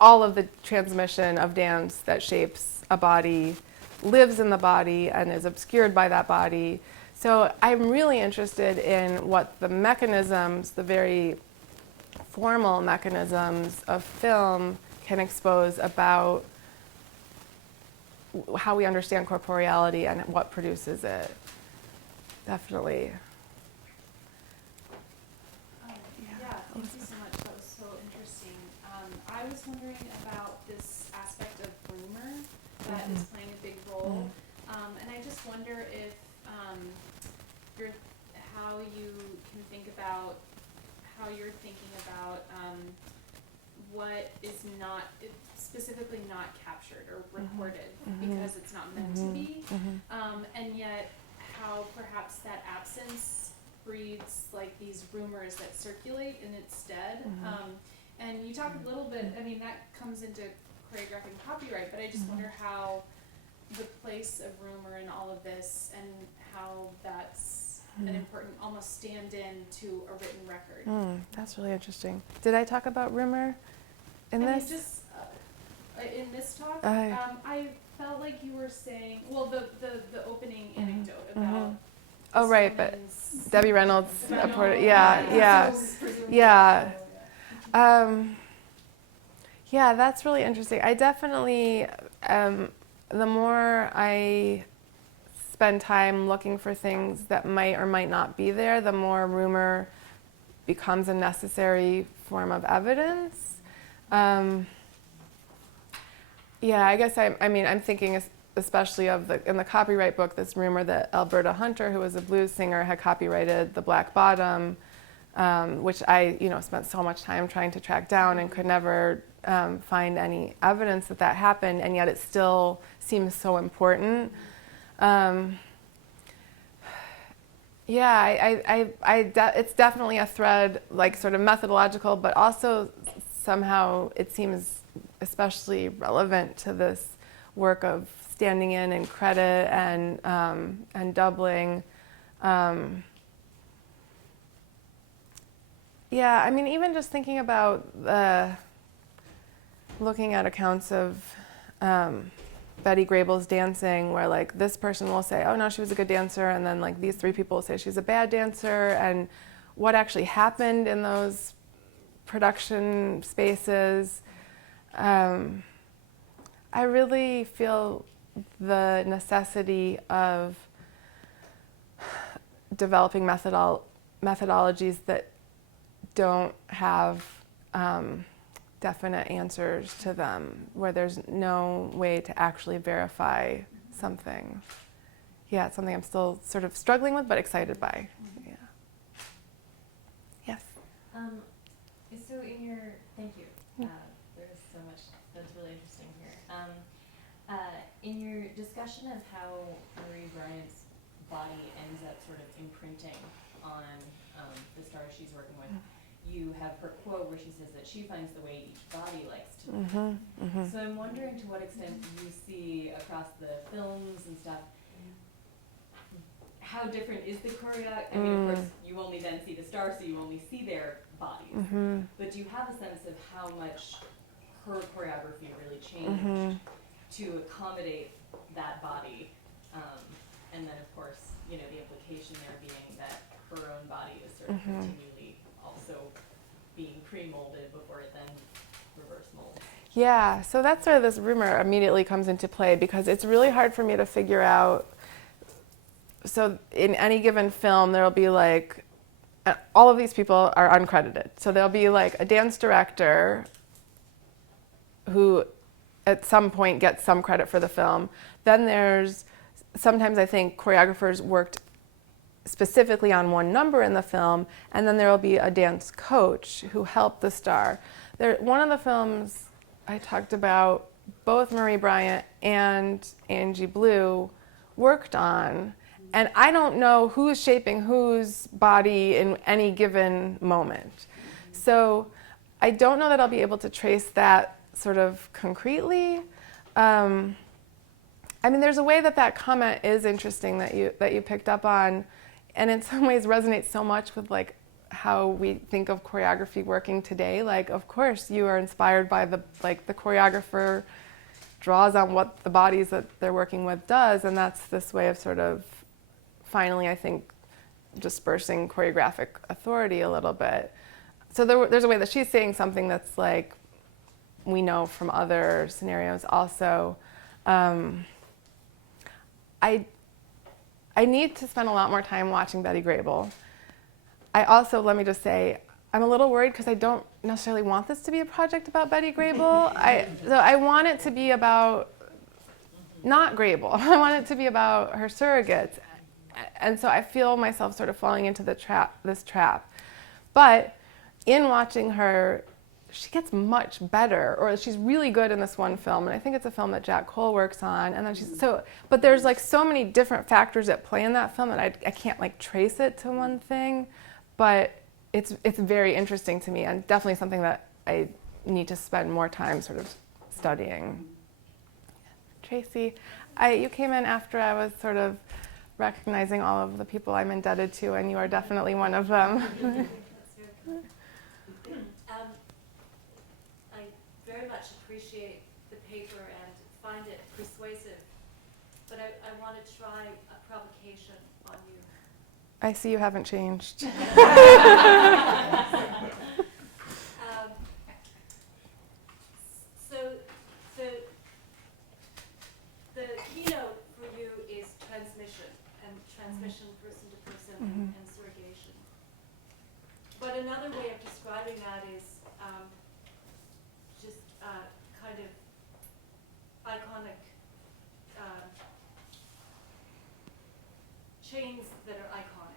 all of the transmission of dance that shapes a body lives in the body and is obscured by that body. So I'm really interested in what the mechanisms, the very formal mechanisms of film can expose about how we understand corporeality and what produces it. Definitely. Yeah, thank you so much. That was so interesting. I was wondering about this aspect of rumor that is playing a big role, and I just wonder if how you can think about how you're thinking about what is not specifically not captured or recorded because it's not meant to be, and yet how perhaps that absence breeds like these rumors that circulate in its stead. And you talked a little bit, I mean, that comes into choreographing copyright, but I just wonder how the place of rumor in all of this and how that's an important almost stand-in to a written record. That's really interesting. Did I talk about rumor in I this? mean, just in this talk, I felt like you were saying, well, the opening anecdote about Oh, right, but woman's- Debbie Reynolds, Reynolds. yeah. Yeah, that's really interesting. I definitely, the more I spend time looking for things that might or might not be there, the more rumor becomes a necessary form of evidence. Yeah, I guess I'm thinking especially of in the copyright book, this rumor that Alberta Hunter, who was a blues singer, had copyrighted the Black Bottom, which I spent so much time trying to track down and could never find any evidence that happened, and yet it still seems so important. It's definitely a thread, like sort of methodological, but also somehow it seems especially relevant to this work of standing in and credit and doubling. Even just thinking about looking at accounts of Betty Grable's dancing, where like this person will say, oh no, she was a good dancer, and then like these three people will say she's a bad dancer, and what actually happened in those production spaces. I really feel the necessity of developing methodologies that don't have definite answers to them, where there's no way to actually verify something. Yeah, it's something I'm still sort of struggling with, but excited by. Yeah. Yes? So thank you. There's so much that's really interesting here. In your discussion of how Marie Bryant's body ends up sort of imprinting on the stars she's working with, you have her quote where she says that she finds the way each body likes to move. So I'm wondering to what extent you see across the films and stuff, how different is the choreography? I mean, of course, you only then see the stars, so you only see their bodies. But do you have a sense of how much her choreography really changed to accommodate that body? And then, of course, the implication there being that her own body is sort of continually also being pre-molded before it then reverse molds. Yeah, so that's where this rumor immediately comes into play, because it's really hard for me to figure out. So in any given film, there'll be like, all of these people are uncredited. So there'll be like a dance director who at some point gets some credit for the film. Then sometimes I think choreographers worked specifically on one number in the film, and then there will be a dance coach who helped the star. One of the films I talked about, both Marie Bryant and Angie Blue worked on, and I don't know who's shaping whose body in any given moment. So I don't know that I'll be able to trace that sort of concretely. There's a way that comment is interesting that you picked up on, and in some ways resonates so much with like how we think of choreography working today. Like, of course, you are inspired by the choreographer draws on what the bodies that they're working with does, and that's this way of sort of finally, I think, dispersing choreographic authority a little bit. So there's a way that she's saying something that's like, we know from other scenarios also. I need to spend a lot more time watching Betty Grable. I also, let me just say, I'm a little worried because I don't necessarily want this to be a project about Betty Grable. So I want it to be about not Grable. I want it to be about her surrogates. And so I feel myself sort of falling into this trap. But in watching her, she gets much better, or she's really good in this one film, and I think it's a film that Jack Cole works on. And then but there's like so many different factors at play in that film that I can't like trace it to one thing, but it's very interesting to me, and definitely something that I need to spend more time sort of studying. Tracy, you came in after I was sort of recognizing all of the people I'm indebted to, and you are definitely one of them. I very much appreciate the paper and find it persuasive, but I want to try a provocation on you. I see you haven't changed. So the keynote for you is transmission, and transmission person to person and surrogation. But another way of describing that is just kind of iconic chains that are iconic.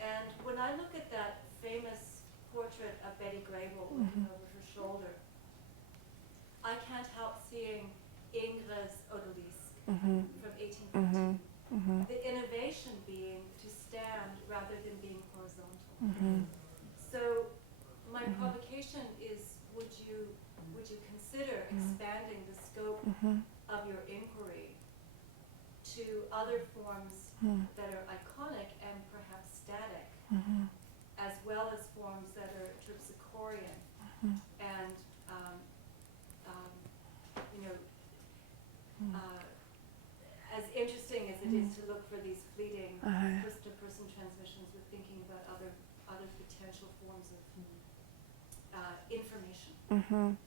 And when I look at that famous portrait of Betty Grable looking over her shoulder, I can't help seeing Ingres Odalisque from 1814. The innovation being to stand rather than being horizontal. So my provocation is, would you consider expanding the scope of your inquiry to other forms that are iconic and perhaps static, as well as forms that are terpsichorean and as interesting as it is to look for these fleeting person-to-person transmissions, with thinking about other potential forms of information.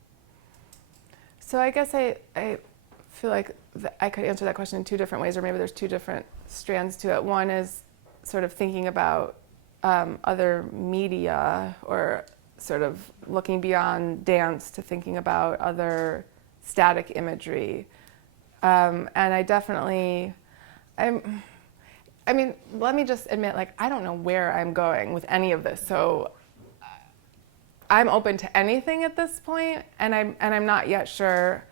So I guess I feel like I could answer that question in two different ways, or maybe there's two different strands to it. One is sort of thinking about other media, or sort of looking beyond dance to thinking about other static imagery. And I definitely, let me just admit, like, I don't know where I'm going with any of this. So I'm open to anything at this point, and I'm not yet sure.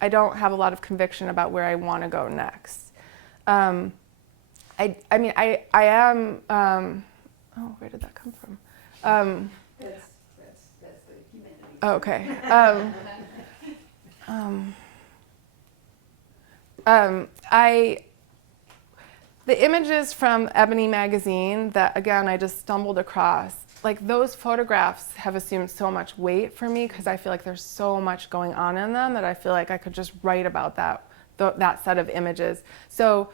I don't have a lot of conviction about where I want to go next. I am. Where did that come from? That's the humanities. Oh, okay. The images from Ebony magazine that, again, I just stumbled across, like, those photographs have assumed so much weight for me because I feel like there's so much going on in them that I feel like I could just write about that set of images. So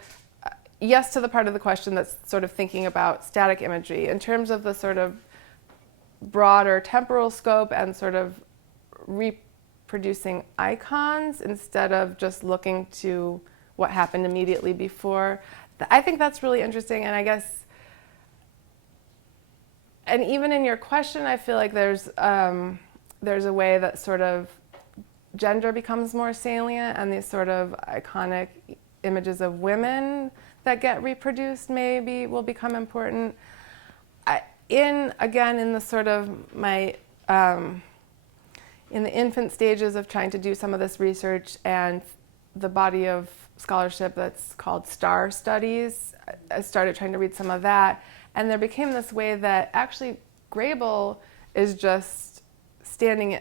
yes to the part of the question that's sort of thinking about static imagery. In terms of the sort of broader temporal scope and sort of reproducing icons instead of just looking to what happened immediately before, I think that's really interesting. And I guess, and even in your question, I feel like there's a way that sort of gender becomes more salient, and these sort of iconic images of women that get reproduced maybe will become important. In the sort of my, in the infant stages of trying to do some of this research and the body of scholarship that's called Star Studies, I started trying to read some of that, and there became this way that actually Grable is just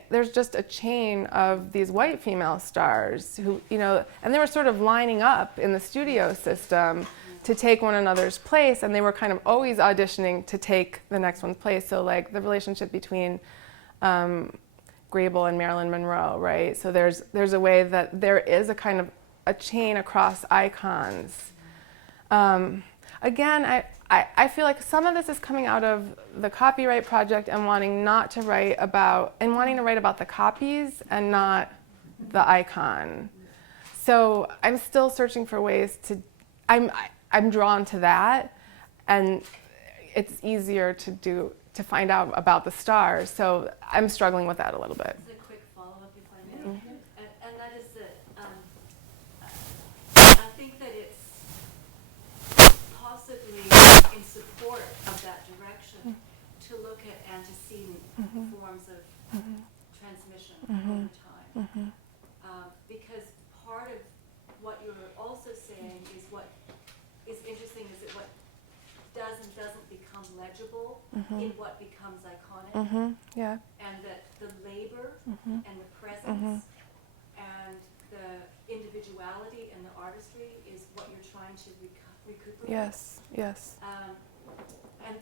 there's just a chain of these white female stars who, and they were sort of lining up in the studio system to take one another's place, and they were kind of always auditioning to take the next one's place. So like the relationship between Grable and Marilyn Monroe, right? So there's a way that there is a kind of a chain across icons. Again, I feel like some of this is coming out of the copyright project and wanting to write about the copies and not the icon. So I'm still searching for ways to, I'm drawn to that, and it's easier to find out about the stars. So I'm struggling with that a little bit. Just a quick follow-up, if I may. And that is that I think that it's possibly in support of that direction to look at antecedent forms of transmission over time. Because part of what you're also saying is what is interesting is that what does and doesn't become legible in what becomes iconic. Yeah. And that the labor and the presence and the individuality and the artistry is what you're trying to recuperate. Yes. Yes.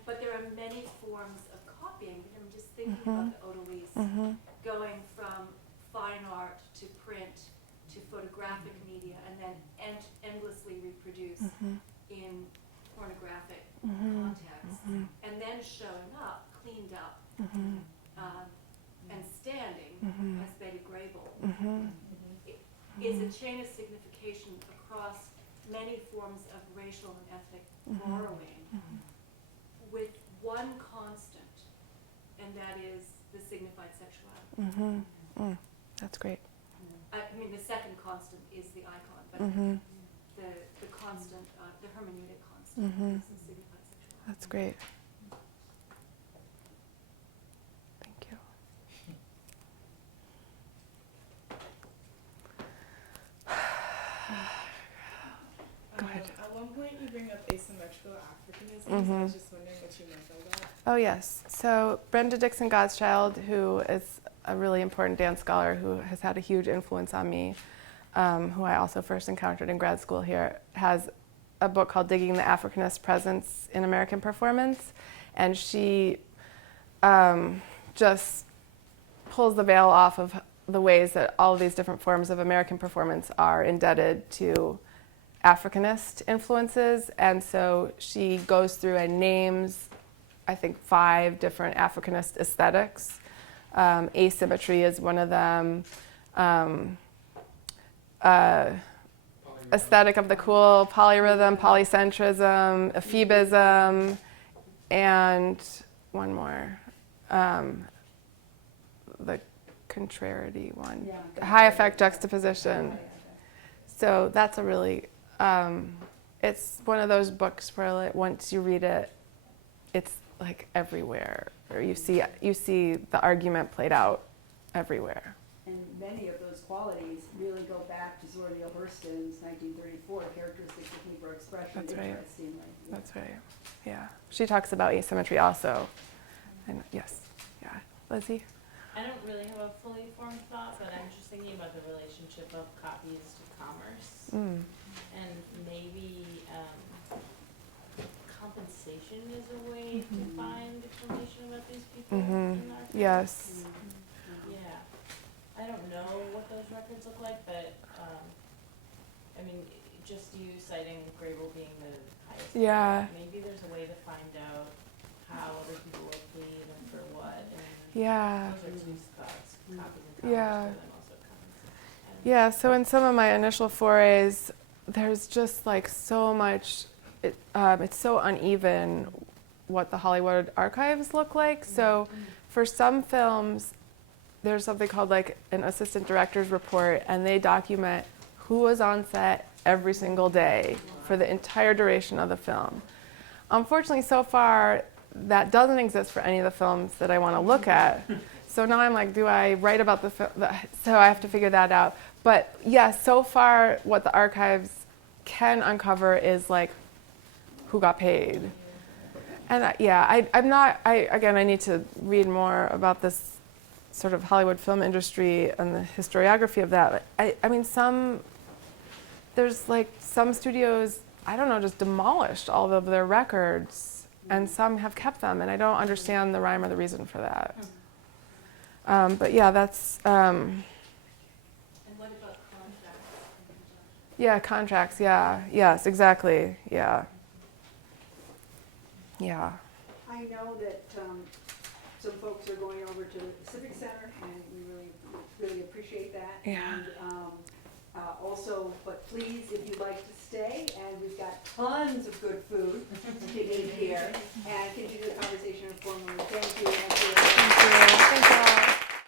But there are many forms of copying. I'm just thinking about the odalisque, going from fine art to print to photographic media, and then endlessly reproduced in pornographic context, and then showing up, cleaned up, and standing as Betty Grable. It is a chain of signification across many forms of racial and ethnic borrowing, with one constant, and that is the signified sexuality. That's great. I mean, the second constant is the icon, but the constant, the hermeneutic constant is the signified sexuality. That's great. Thank you. Go ahead. At one point you bring up asymmetrical Africanism, so I was just wondering what you meant by that. Oh, yes. So Brenda Dixon Godchild, who is a really important dance scholar who has had a huge influence on me, who I also first encountered in grad school here, has a book called Digging the Africanist Presence in American Performance. And she just pulls the veil off of the ways that all of these different forms of American performance are indebted to Africanist influences. And so she goes through and names, I think, 5 different Africanist aesthetics. Asymmetry is one of them. Aesthetic of the cool, polyrhythm, polycentrism, ephebism, and one more, the contrariety one, high effect juxtaposition. So that's a really, it's one of those books where like, once you read it, it's like everywhere, or you see the argument played out everywhere. And many of those qualities really go back to Zora Neale Hurston's 1934 characteristics of Negro expression. That's right. Interestingly. That's right. Yeah. She talks about asymmetry also. And yes. Yeah. Lizzie? I don't really have a fully formed thought, but I'm just thinking about the relationship of copies to commerce. And maybe compensation is a way to find information about these people in our Yes. Yeah. I don't know what those records look like, but I mean, just you citing Grable being the highest. Yeah. Maybe there's a way to find out how other people were paid and for what. And Yeah. those are 2 thoughts, copies and commerce, Yeah. but then also compensation. Yeah, so in some of my initial forays, there's just like so much, it's so uneven what the Hollywood archives look like. So for some films, there's something called like an assistant director's report, and they document who was on set every single day for the entire duration of the film. Unfortunately, so far, that doesn't exist for any of the films that I want to look at. So now I'm like, do I write about the film? So I have to figure that out. But yeah, so far what the archives can uncover is like who got paid. And I need to read more about this sort of Hollywood film industry and the historiography of that. I mean, there's like some studios, I don't know, just demolished all of their records, and some have kept them, and I don't understand the rhyme or the reason for that. But yeah, that's, And what about contracts? yeah, contracts, yeah, yes, exactly, yeah. Yeah. I know that some folks are going over to the Civic Center, and we really appreciate that. Yeah. And also, but please, if you'd like to stay, and we've got tons of good food to eat here, and continue the conversation